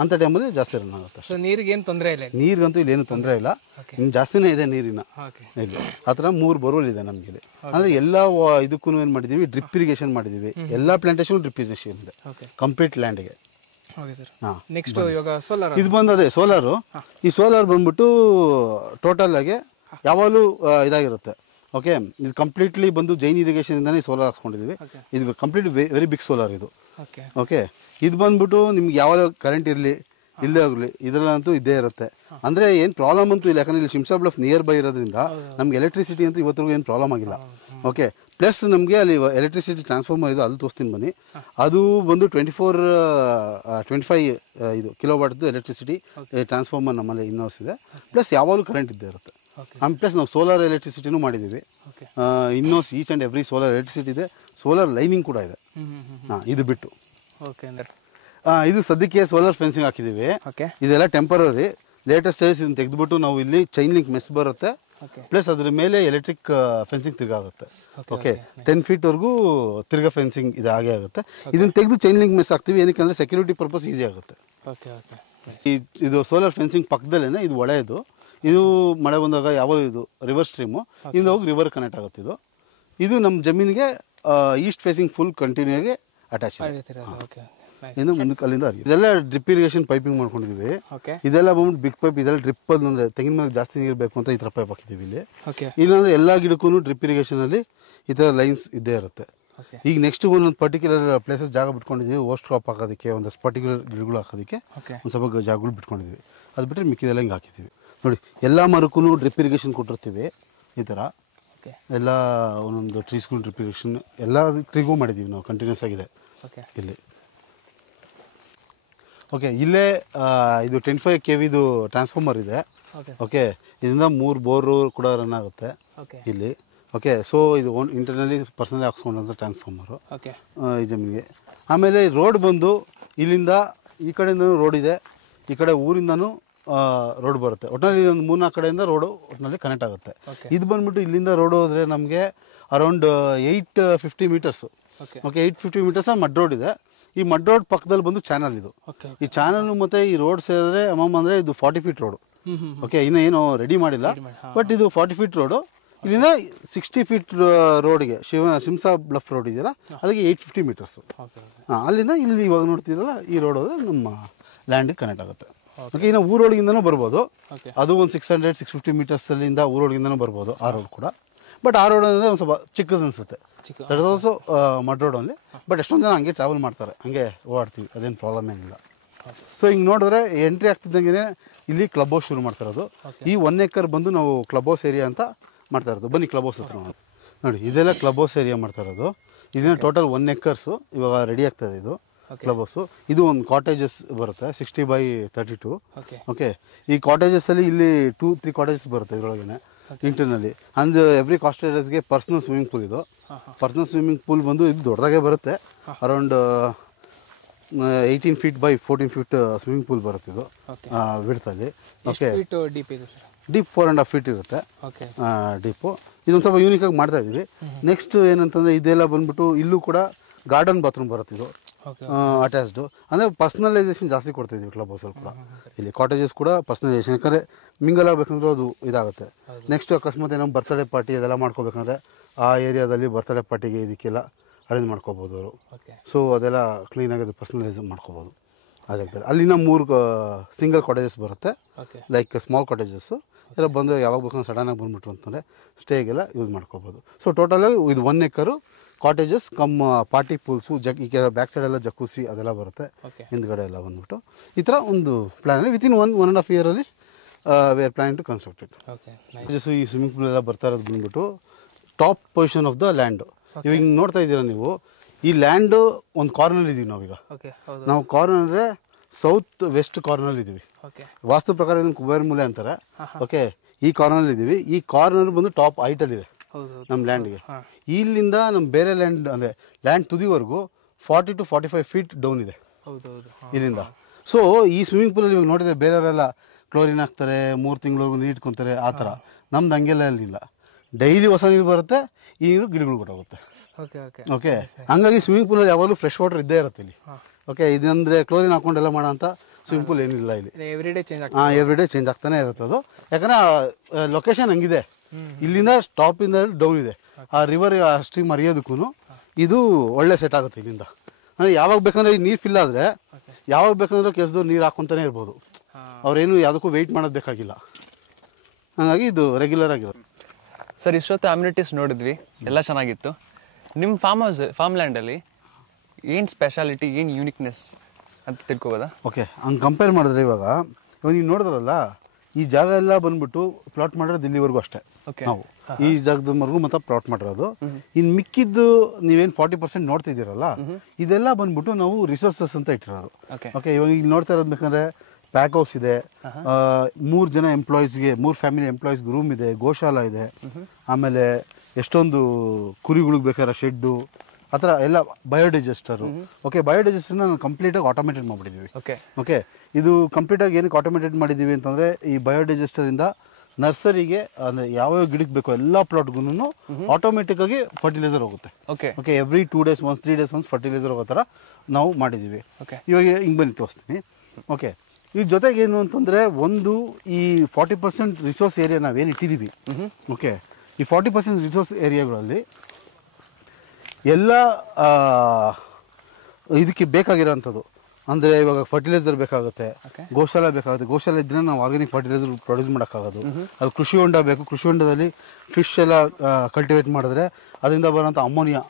ಅಂಥ ಟೈಮಲ್ಲಿ ಜಾಸ್ತಿ ರನ್ ಆಗುತ್ತೆ. ಸೊ ನೀರಿಗೆ ಏನು ತೊಂದರೆ ಇಲ್ಲ? ನೀರಿಗಂತೂ ಇಲ್ಲೇನು ತೊಂದರೆ ಇಲ್ಲ, ಇನ್ನು ಜಾಸ್ತಿನೇ ಇದೆ ನೀರಿನ ಇಲ್ಲಿ. ಆ ಥರ 3 ಬೋರ್ವೆಲ್ ಇದೆ ನಮಗೆ ಇಲ್ಲಿ. ಅಂದರೆ ಎಲ್ಲ ಇದಕ್ಕೂ ಏನು ಮಾಡಿದ್ದೀವಿ, ಡ್ರಿಪ್ ಇರಿಗೇಷನ್ ಮಾಡಿದ್ದೀವಿ. ಎಲ್ಲ ಪ್ಲಾಂಟೇಶನ್ ಡ್ರಿಪ್ ಇರಿಗೇಷನ್ ಇದೆ ಕಂಪ್ಲೀಟ್ ಲ್ಯಾಂಡ್ಗೆ. ನೆಕ್ಸ್ಟ್ ಇವಾಗ ಸೋಲಾರ್ ಇದು ಬಂದು ಅದೇ ಸೋಲಾರು. ಈ ಸೋಲಾರ್ ಬಂದ್ಬಿಟ್ಟು ಟೋಟಲ್ ಆಗಿ ಯಾವಾಗಲೂ ಇದಾಗಿರುತ್ತೆ. ಓಕೆ, ಇದು ಕಂಪ್ಲೀಟ್ಲಿ ಬಂದು ಜೈನ್ ಇರಿಗೇಷನ್ ಇಂದಾನೆ ಸೋಲಾರ್ ಹಾಕ್ಸ್ಕೊಂಡಿದ್ದೀವಿ. ಇದು ಕಂಪ್ಲೀಟ್ ವೆರಿ ಬಿಗ್ ಸೋಲಾರ್ ಇದು. ಓಕೆ, ಇದು ಬಂದ್ಬಿಟ್ಟು ನಿಮ್ಗೆ ಯಾವಾಗ ಕರೆಂಟ್ ಇರಲಿ ಇಲ್ಲೇ ಆಗಲಿ ಇದರಲ್ಲಂತೂ ಇದ್ದೇ ಇರುತ್ತೆ. ಅಂದರೆ ಏನು ಪ್ರಾಬ್ಲಮ್ ಅಂತೂ ಇಲ್ಲ, ಯಾಕಂದರೆ ಇಲ್ಲಿ ಶಿಮ್ಸಾ ಬ್ಲಫ್ ನಿಯರ್ ಬೈ ಇರೋದ್ರಿಂದ ನಮ್ಗೆ ಎಲೆಕ್ಟ್ರಿಸಿಟಿ ಅಂತೂ ಇವತ್ತಿಗೂ ಏನು ಪ್ರಾಬ್ಲಮ್ ಆಗಿಲ್ಲ. ಓಕೆ, ಪ್ಲಸ್ ನಮಗೆ ಅಲ್ಲಿ ಎಲೆಕ್ಟ್ರಿಸಿಟಿ ಟ್ರಾನ್ಸ್ಫಾರ್ಮರ್ ಇದೆ, ಅಲ್ಲಿ ತೋರಿಸ್ತೀನಿ ಬನ್ನಿ. ಅದು ಬಂದು 25 ಇದು ಕಿಲೋವಾಟ್ದು ಎಲೆಕ್ಟ್ರಿಸಿಟಿ ಟ್ರಾನ್ಸ್ಫಾರ್ಮರ್ ನಮ್ಮಲ್ಲಿ ಇನ್ನೋಸ್ ಇದೆ. ಪ್ಲಸ್ ಯಾವಾಗಲೂ ಕರೆಂಟ್ ಇದ್ದೇ ಇರುತ್ತೆ. ಆಮೇಲೆ ಪ್ಲಸ್ ನಾವು ಸೋಲಾರ್ ಎಲೆಕ್ಟ್ರಿಸಿಟಿನೂ ಮಾಡಿದ್ದೀವಿ. ಇನ್ನೋಸ್ each and every solar electricity ಇದೆ, ಸೋಲಾರ್ ಲೈನಿಂಗ್ ಕೂಡ ಇದೆ. ಇದು ಬಿಟ್ಟು ಇದು ಸದ್ಯಕ್ಕೆ ಸೋಲಾರ್ ಫೆನ್ಸಿಂಗ್ ಹಾಕಿದ್ದೀವಿ. ಇದೆಲ್ಲ ಟೆಂಪರರಿ. ಲೇಟೆಸ್ಟ್ ಸ್ಟೇಜ್ ಇದನ್ನು ತೆಗೆದುಬಿಟ್ಟು ನಾವು ಇಲ್ಲಿ ಚೈನ್ ಲಿಂಕ್ ಮೆಸ್ ಬರುತ್ತೆ, ಪ್ಲಸ್ ಅದ್ರ ಮೇಲೆ ಎಲೆಕ್ಟ್ರಿಕ್ ಫೆನ್ಸಿಂಗ್ ತಿರ್ಗಾಗುತ್ತೆ. ಓಕೆ, 10 feet ವರೆಗೂ ತಿರ್ಗಾ ಫೆನ್ಸಿಂಗ್ ಇದು ಹಾಗೆ ಆಗುತ್ತೆ. ಇದನ್ನು ತೆಗೆದು ಚೈನ್ ಲಿಂಕ್ ಮೆಸ್ ಹಾಕ್ತೀವಿ. ಏನಕ್ಕೆ ಅಂದರೆ ಸೆಕ್ಯೂರಿಟಿ ಪರ್ಪಸ್ ಈಸಿ ಆಗುತ್ತೆ. ಇದು ಸೋಲಾರ್ ಫೆನ್ಸಿಂಗ್ ಪಕ್ಕದಲ್ಲೇ ಇದು ಒಳ್ಳೆಯದು. ಇದು ಮಳೆ ಬಂದಾಗ ಯಾವಾಗ ಇದು ರಿವರ್ ಸ್ಟ್ರೀಮು ಇಂದ ಹೋಗಿ ರಿವರ್ ಕನೆಕ್ಟ್ ಆಗುತ್ತೆ. ಇದು ನಮ್ಮ ಜಮೀನಿಗೆ ಈಸ್ಟ್ ಫೇಸಿಂಗ್ ಫುಲ್ ಕಂಟಿನ್ಯೂ ಆಗಿ ಅಟ್ಯಾಚ್ ಇದೆ. ಇನ್ನು ಮುಂದಕ್ಕೆ ಅಲ್ಲಿಂದ ಇದೆಲ್ಲ ಡ್ರಿಪ್ ಇರಿಗೇಷನ್ ಪೈಪಿಂಗ್ ಮಾಡ್ಕೊಂಡಿದ್ದೀವಿ. ಇದೆಲ್ಲ ಬಂದ್ಬಿಟ್ಟು ಬಿಗ್ ಪೈಪ್. ಇದೆಲ್ಲ ಡ್ರಿಪ್ ಅಂದರೆ ತೆಂಗಿನ ಮೇಲೆ ಜಾಸ್ತಿ ನೀರು ಬೇಕು ಅಂತ ಈ ಥರ ಪೈಪ್ ಹಾಕಿದ್ದೀವಿ ಇಲ್ಲಿ. ಇಲ್ಲಾಂದರೆ ಎಲ್ಲ ಗಿಡಕ್ಕೂ ಡ್ರಿಪ್ ಇರಿಗೇಷನಲ್ಲಿ ಈ ಥರ ಲೈನ್ಸ್ ಇದ್ದೇ ಇರುತ್ತೆ. ಈಗ ನೆಕ್ಸ್ಟ್ ಒಂದೊಂದು ಪರ್ಟಿಕ್ಯುಲರ್ ಪ್ಲೇಸಸ್ ಜಾಗ ಬಿಟ್ಕೊಂಡಿದ್ದೀವಿ. ಓಸ್ಟ್ ಕ್ರಾಪ್ ಹಾಕೋದಕ್ಕೆ, ಒಂದಷ್ಟು ಪರ್ಟಿಕ್ಯುಲರ್ ಗಿಡಗಳು ಹಾಕೋದಕ್ಕೆ ಒಂದು ಸ್ವಲ್ಪ ಜಾಗಗಳು ಬಿಟ್ಕೊಂಡಿದ್ದೀವಿ. ಅದು ಬಿಟ್ಟರೆ ಮಿಕ್ಕಿದೆಲ್ಲ ಹಿಂಗೆ ಹಾಕಿದ್ದೀವಿ. ನೋಡಿ, ಎಲ್ಲ ಮರಕ್ಕೂ ಡ್ರಿಪ್ ಇರಿಗೇಷನ್ ಕೊಟ್ಟಿರ್ತೀವಿ ಈ ಥರ. ಎಲ್ಲ ಒಂದೊಂದು ಟ್ರೀಸ್ಗಳು ಡ್ರಿಪ್ ಇರಿಗೇಷನ್ ಎಲ್ಲ ಟ್ರೀಗೂ ಮಾಡಿದ್ದೀವಿ ನಾವು, ಕಂಟಿನ್ಯೂಸ್ ಆಗಿದೆ ಇಲ್ಲಿ. ಓಕೆ, ಇಲ್ಲೇ ಇದು 25 kVದು ಟ್ರಾನ್ಸ್ಫಾರ್ಮರ್ ಇದೆ. ಓಕೆ, ಇದರಿಂದ 3 ಬೋರು ಕೂಡ ರನ್ ಆಗುತ್ತೆ ಇಲ್ಲಿ. ಓಕೆ, ಸೊ ಇದು ಇಂಟರ್ನಲ್ಲಿ ಪರ್ಸನಲಿ ಹಾಕ್ಸ್ಕೊಂಡಂಥ ಟ್ರಾನ್ಸ್ಫಾರ್ಮರು ಈ ಜಮೀನಿಗೆ. ಆಮೇಲೆ ರೋಡ್ ಬಂದು ಇಲ್ಲಿಂದ ಈ ಕಡೆಯಿಂದ ರೋಡ್ ಇದೆ, ಈ ಕಡೆ ಊರಿಂದನೂ ರೋಡ್ ಬರುತ್ತೆ. ಒಟ್ಟಿನಲ್ಲಿ ಒಂದು 3-4 ಕಡೆಯಿಂದ ರೋಡು ಒಟ್ಟಿನಲ್ಲಿ ಕನೆಕ್ಟ್ ಆಗುತ್ತೆ. ಇದು ಬಂದ್ಬಿಟ್ಟು ಇಲ್ಲಿಂದ ರೋಡ್ ಹೋದರೆ ನಮಗೆ around 850 meters. Okay, 850 meters mud road ಇದೆ. ಈ ಮಡ್ ರೋಡ್ ಪಕ್ಕದಲ್ಲಿ ಬಂದು ಚಾನಲ್. ಇದು ಈ ಚಾನಲ್ ಮತ್ತು ಈ ರೋಡ್ ಸೇರಿದ್ರೆ ಅಂದರೆ ಇದು 40 feet ರೋಡು. ಓಕೆ, ಇನ್ನೂ ಏನು ರೆಡಿ ಮಾಡಿಲ್ಲ, ಬಟ್ ಇದು 40 feet ರೋಡು. ಇದರಿಂದ 60 feet ರೋಡ್ಗೆ ಶಿಮ್ಸಾ ಬ್ಲಫ್ ರೋಡ್ ಇದೆಯಲ್ಲ, ಅದಕ್ಕೆ 850 meters. ಅಲ್ಲಿಂದ ಇಲ್ಲಿ ಇವಾಗ ನೋಡ್ತಿರಲ್ಲ ಈ ರೋಡ್ ಹೋದರೆ ನಮ್ಮ ಲ್ಯಾಂಡಿಗೆ ಕನೆಕ್ಟ್ ಆಗುತ್ತೆ. ಓಕೆ, ಇನ್ನು ಊರೊಳಗಿಂದನೂ ಬರ್ಬೋದು. ಅದು ಒಂದು 600-650 meters ಅಲ್ಲಿಂದ ಊರೊಳಗಿಂದನೂ ಬರ್ಬೋದು ಆ ರೋಡ್ ಕೂಡ. ಬಟ್ ಆ ರೋಡ್ ಅಂದರೆ ಒಂದು ಸ್ವಲ್ಪ ಚಿಕ್ಕದು ಅನಿಸುತ್ತೆ. That is also mud road only. But ಎಷ್ಟೊಂದು ಜನ ಹಂಗೆ ಟ್ರಾವೆಲ್ ಮಾಡ್ತಾರೆ, ಹಂಗೆ ಓಡಾಡ್ತೀವಿ, ಅದೇನು ಪ್ರಾಬ್ಲಮ್ ಏನಿಲ್ಲ. ಸೊ ಹಿಂಗೆ ನೋಡಿದ್ರೆ ಎಂಟ್ರಿ ಆಗ್ತಿದ್ದಂಗೆ ಇಲ್ಲಿ ಕ್ಲಬ್ ಹೌಸ್ ಶುರು ಮಾಡ್ತಾ ಇರೋದು. ಈ 1 acre ಬಂದು ನಾವು ಕ್ಲಬ್ ಹೌಸ್ ಏರಿಯಾ ಅಂತ ಮಾಡ್ತಾ ಇರೋದು. ಬನ್ನಿ ಕ್ಲಬ್ ಹೌಸ್ ಹತ್ರ ನೋಡಿ, ಇದೆಲ್ಲ ಕ್ಲಬ್ ಹೌಸ್ ಏರಿಯಾ ಮಾಡ್ತಾ ಇರೋದು. ಇದನ್ನ ಟೋಟಲ್ 1 acres ಇವಾಗ ರೆಡಿ ಆಗ್ತಾ ಇದೆ. ಇದು ಕ್ಲಬ್ ಹೌಸು. ಇದು ಒಂದು ಕಾಟೇಜಸ್ ಬರುತ್ತೆ 60/32. ಓಕೆ ಓಕೆ, ಈ ಕಾಟೇಜಸ್ ಅಲ್ಲಿ ಇಲ್ಲಿ 2-3 ಕಾಟೇಜಸ್ ಬರುತ್ತೆ ಇದರೊಳಗೇನೆ ಇಂಟರ್ನಲ್ಲಿ. ಅಂಡ್ ಎವ್ರಿ ಕಾಟೇಜಸ್ಗೆ ಪರ್ಸನಲ್ ಸ್ವಿಮ್ಮಿಂಗ್ ಪೂಲ್. ಇದು ಪರ್ಸನಲ್ ಸ್ವಿಮ್ಮಿಂಗ್ ಪೂಲ್ ಬಂದು ಇದು ದೊಡ್ಡದಾಗೆ ಬರುತ್ತೆ, around 18 feet by 14 feet swimming pool ಬರುತ್ತೆ ಇದು ವಿಡ್ತಲ್ಲಿ. ಓಕೆ, ಡೀಪ್ ಇದೆ ಸರ್? ಡೀಪ್ 4.5 feet ಇರುತ್ತೆ ಓಕೆ ಡೀಪು. ಇದೊಂದು ಸ್ವಲ್ಪ ಯೂನಿಕ್ ಆಗಿ ಮಾಡ್ತಾ ಇದೀವಿ. ನೆಕ್ಸ್ಟ್ ಏನಂತಂದ್ರೆ ಇದೆಲ್ಲ ಬಂದ್ಬಿಟ್ಟು ಇಲ್ಲೂ ಕೂಡ ಗಾರ್ಡನ್ ಬಾತ್ರೂಮ್ ಬರುತ್ತೆ ಇದು ಅಟ್ಯಾಚ್ಡು. ಅಂದರೆ ಪರ್ಸನಲೈಸೇಷನ್ ಜಾಸ್ತಿ ಕೊಡ್ತಾ ಇದೀವಿ ಕ್ಲಬ್ ಹೌಸಲ್ಲಿ ಕೂಡ. ಇಲ್ಲಿ ಕಾಟೇಜಸ್ ಕೂಡ ಪರ್ಸನಲೈಸೇಷನ್, ಯಾಕಂದರೆ ಮಿಂಗಲ್ ಆಗಬೇಕಂದ್ರೆ ಅದು ಇದಾಗುತ್ತೆ. ನೆಕ್ಸ್ಟ್ ಅಕಸ್ಮಾತ್ ಏನೋ ಬರ್ತ್ಡೇ ಪಾರ್ಟಿ ಅದೆಲ್ಲ ಮಾಡ್ಕೋಬೇಕಂದ್ರೆ ಆ ಏರಿಯಾದಲ್ಲಿ ಬರ್ತ್ಡೇ ಪಾರ್ಟಿಗೆ ಇದಕ್ಕೆಲ್ಲ ಅರೇಂಜ್ ಮಾಡ್ಕೋಬೋದು ಅವರು. ಸೊ ಅದೆಲ್ಲ ಕ್ಲೀನಾಗಿ ಅದು ಪರ್ಸನಲೈಸ್ ಮಾಡ್ಕೋಬೋದು ಆ ಜಾಗದಲ್ಲಿ. ಅಲ್ಲಿನ 3 ಸಿಂಗಲ್ ಕಾಟೇಜಸ್ ಬರುತ್ತೆ, ಲೈಕ್ ಸ್ಮಾಲ್ ಕಾಟೇಜಸ್. ಎಲ್ಲ ಬಂದರೆ ಯಾವಾಗ ಬೇಕಂದ್ರೆ ಸಡನ್ನಾಗಿ ಬಂದ್ಬಿಟ್ರು ಅಂತಂದರೆ ಸ್ಟೇಗೆಲ್ಲ ಯೂಸ್ ಮಾಡ್ಕೋಬೋದು. ಸೊ ಟೋಟಲಾಗಿ ಇದು 1 acre ಕಾಟೇಜಸ್ ಕಮ್ ಪಾರ್ಟಿ ಪೂಲ್ಸು, ಈ ಬ್ಯಾಕ್ ಸೈಡ್ ಎಲ್ಲ ಜಕೂಸಿ ಅದೆಲ್ಲ ಬರುತ್ತೆ ಹಿಂದ್ಗಡೆ ಎಲ್ಲ ಬಂದ್ಬಿಟ್ಟು. ಈ ಥರ ಒಂದು plan within 1.5 year we are planning to construct it. ಈ ಸ್ವಿಮ್ಮಿಂಗ್ ಪೂಲ್ ಎಲ್ಲ ಬರ್ತಾ ಇರೋದು ಬಂದ್ಬಿಟ್ಟು top position of the land. ಇವಾಗ ಹಿಂಗೆ ನೋಡ್ತಾ ಇದ್ದೀರಾ ನೀವು, ಈ ಲ್ಯಾಂಡು ಒಂದು ಕಾರ್ನರ್ ಇದ್ದೀವಿ ನಾವೀಗ. ನಾವು ಕಾರ್ನರ್ ಅಂದರೆ ಸೌತ್ ವೆಸ್ಟ್ ಕಾರ್ನರ್ ಇದ್ದೀವಿ. ವಾಸ್ತು ಪ್ರಕಾರ ಇದನ್ನು ಕುಬೇರ ಮೂಲೆ ಅಂತಾರೆ. ಓಕೆ, ಈ ಕಾರ್ನರ್ ಇದ್ದೀವಿ. ಈ ಕಾರ್ನರ್ ಬಂದು ಟಾಪ್ ಹೈಟಲ್ಲಿದೆ ನಮ್ಮ ಲ್ಯಾಂಡ್ಗೆ. ಇಲ್ಲಿಂದ ನಮ್ಮ ಬೇರೆ ಲ್ಯಾಂಡ್ ಅಂದರೆ ಲ್ಯಾಂಡ್ ತುದಿವರೆಗೂ 40 to 45 feet ಡೌನ್ ಇದೆ ಇಲ್ಲಿಂದ. ಸೊ ಈ ಸ್ವಿಮ್ಮಿಂಗ್ ಪೂಲಲ್ಲಿ ಇವಾಗ ನೋಡಿದರೆ ಬೇರೆಯವರೆಲ್ಲ ಕ್ಲೋರಿನ್ ಹಾಕ್ತಾರೆ, 3 ತಿಂಗಳವರೆಗೂ ನೀರು ಇಟ್ಕೊತಾರೆ, ಆ ಥರ. ನಮ್ದು ಹಂಗೆಲ್ಲ ಇಲ್ಲ. ಡೈಲಿ ಹೊಸ ನೀರು ಬರುತ್ತೆ, ಈ ನೀರು ಗಿಡಗಳು ಕೊಟ್ಟೋಗುತ್ತೆ. ಓಕೆ, ಹಂಗಾಗಿ ಸ್ವಿಮ್ಮಿಂಗ್ ಪೂಲಲ್ಲಿ ಯಾವಾಗಲೂ ಫ್ರೆಶ್ ವಾಟರ್ ಇದ್ದೇ ಇರುತ್ತೆ ಇಲ್ಲಿ. ಓಕೆ, ಇದಂದರೆ ಕ್ಲೋರಿನ್ ಹಾಕೊಂಡೆಲ್ಲ ಮಾಡೋ ಅಂತ ಸ್ವಿಮ್ಮಿಂಗ್ ಪೂಲ್ ಏನಿಲ್ಲ ಇಲ್ಲಿ. ಎವ್ರಿ ಡೇ ಚೇಂಜ್ ಆಗ್ತಾನೆ ಇರುತ್ತೆ ಅದು. ಯಾಕಂದರೆ ಲೊಕೇಶನ್ ಹಂಗಿದೆ, ಇಲ್ಲಿಂದ ಟಾಪಿಂದ ಡೌನ್ ಇದೆ. ಆ ರಿವರ್ ಸ್ಟ್ರೀಮ್ ಹರಿಯೋದಕ್ಕೂ ಇದು ಒಳ್ಳೆ ಸೆಟ್ ಆಗುತ್ತೆ ಇಲ್ಲಿಂದ. ಅಂದರೆ ಯಾವಾಗ ಬೇಕಂದ್ರೆ ಈ ನೀರು ಫಿಲ್ ಆದರೆ ಯಾವಾಗ ಬೇಕಂದ್ರೆ ಕೆಲಸದವ್ರು ನೀರು ಹಾಕ್ಕೊಂತಾನೆ ಇರ್ಬೋದು. ಅವ್ರೇನು ಯಾವುದಕ್ಕೂ ವೆಯ್ಟ್ ಮಾಡೋದು ಬೇಕಾಗಿಲ್ಲ. ಹಾಗಾಗಿ ಇದು ರೆಗ್ಯುಲರ್ ಆಗಿರುತ್ತೆ. ಸರ್, ಇಷ್ಟೊತ್ತು ಅಮ್ಯುನಿಟೀಸ್ ನೋಡಿದ್ವಿ, ಎಲ್ಲ ಚೆನ್ನಾಗಿತ್ತು. ನಿಮ್ಮ ಫಾರ್ಮ್ ಲ್ಯಾಂಡಲ್ಲಿ ಏನು ಸ್ಪೆಷಾಲಿಟಿ, ಏನು ಯೂನಿಕ್ನೆಸ್ ಅಂತ ತಿಳ್ಕೊಬೋದಾ? ಓಕೆ, ಹಂಗೆ ಕಂಪೇರ್ ಮಾಡಿದ್ರೆ ಇವಾಗ ನೀವು ನೋಡಿದ್ರಲ್ಲ, ಈ ಜಾಗ ಎಲ್ಲ ಬಂದ್ಬಿಟ್ಟು ಪ್ಲಾಟ್ ಮಾಡಿರೋದು ಇಲ್ಲಿವರೆಗೂ ಅಷ್ಟೇ. ನಾವು ಈ ಜಾಗದವರೆಗೂ ಮತ್ತೆ ಪ್ಲಾಟ್ ಮಾಡಿರೋದು. ಇನ್ನು ಮಿಕ್ಕಿದ್ದು ನೀವೇನು 40% ನೋಡ್ತಿದ್ದೀರಲ್ಲ, ಇದೆಲ್ಲ ಬಂದ್ಬಿಟ್ಟು ನಾವು ರಿಸೋರ್ಸಸ್ ಅಂತ ಇಟ್ಟಿರೋದು. ಓಕೆ, ಇವಾಗ ಇಲ್ಲಿ ನೋಡ್ತಾ ಇರೋದು ಬೇಕಂದ್ರೆ ಪ್ಯಾಕ್ ಹೌಸ್ ಇದೆ, 3 ಜನ ಎಂಪ್ಲಾಯೀಸ್ಗೆ, 3 ಫ್ಯಾಮಿಲಿ ಎಂಪ್ಲಾಯೀಸ್ಗೆ ರೂಮ್ ಇದೆ, ಗೋಶಾಲ ಇದೆ, ಆಮೇಲೆ ಎಷ್ಟೊಂದು ಕುರಿಗಳಿಗೆ ಬೇಕಾದ್ರೆ ಶೆಡ್ಡು, ಆ ಥರ ಎಲ್ಲ ಬಯೋಡೈಜೆಸ್ಟರು. ಓಕೆ, ಬಯೋಡೈಜೆಸ್ಟರ್ನ ನಾವು ಕಂಪ್ಲೀಟಾಗಿ ಆಟೋಮೇಟೆಡ್ ಮಾಡಿಬಿಟ್ಟಿದ್ದೀವಿ. ಓಕೆ, ಇದು ಕಂಪ್ಲೀಟಾಗಿ ಏನಕ್ಕೆ ಆಟೋಮೇಟೆಡ್ ಮಾಡಿದ್ದೀವಿ ಅಂತಂದರೆ, ಈ ಬಯೋಡೈಜೆಸ್ಟರಿಂದ ನರ್ಸರಿಗೆ ಅಂದರೆ ಯಾವ್ಯಾವ ಗಿಡಕ್ಕೆ ಬೇಕೋ ಎಲ್ಲ ಪ್ಲಾಟ್ಗೂ ಆಟೋಮೆಟಿಕ್ಕಾಗಿ ಫರ್ಟಿಲೈಸರ್ ಹೋಗುತ್ತೆ. Okay, every 2 days once 3 days once fertilizer ಹೋಗೋ ಥರ ನಾವು ಮಾಡಿದ್ದೀವಿ. ಇವಾಗ ಹಿಂಗೆ ಬನ್ನಿ ತೋರಿಸ್ತೀನಿ. ಓಕೆ, ಇದ್ರ ಜೊತೆಗೆ ಏನು ಅಂತಂದರೆ, ಒಂದು ಈ 40% ರಿಸೋರ್ಸ್ ಏರಿಯಾ ನಾವೇನು ಇಟ್ಟಿದ್ದೀವಿ. ಓಕೆ, ಈ 40% ರಿಸೋರ್ಸ್ ಏರಿಯಾಗಳಲ್ಲಿ ಎಲ್ಲ ಇದಕ್ಕೆ ಬೇಕಾಗಿರೋಂಥದ್ದು ಅಂದರೆ, ಇವಾಗ ಫರ್ಟಿಲೈಸರ್ ಬೇಕಾಗುತ್ತೆ, ಗೋಶಾಲ ಬೇಕಾಗುತ್ತೆ. ಗೋಶಾಲ ಇದ್ದರೆ ನಾವು ಆರ್ಗ್ಯಾನಿಕ್ ಫರ್ಟಿಲೈಸರ್ ಪ್ರೊಡ್ಯೂಸ್ ಮಾಡೋಕ್ಕಾಗೋದು. ಅದು ಕೃಷಿ ಹೊಂಡ ಬೇಕು. ಕೃಷಿ ಹೊಂಡದಲ್ಲಿ ಫಿಶ್ ಎಲ್ಲ ಕಲ್ಟಿವೇಟ್ ಮಾಡಿದ್ರೆ ಅದರಿಂದ ಬರೋಂಥ ಅಮೋನಿಯಾ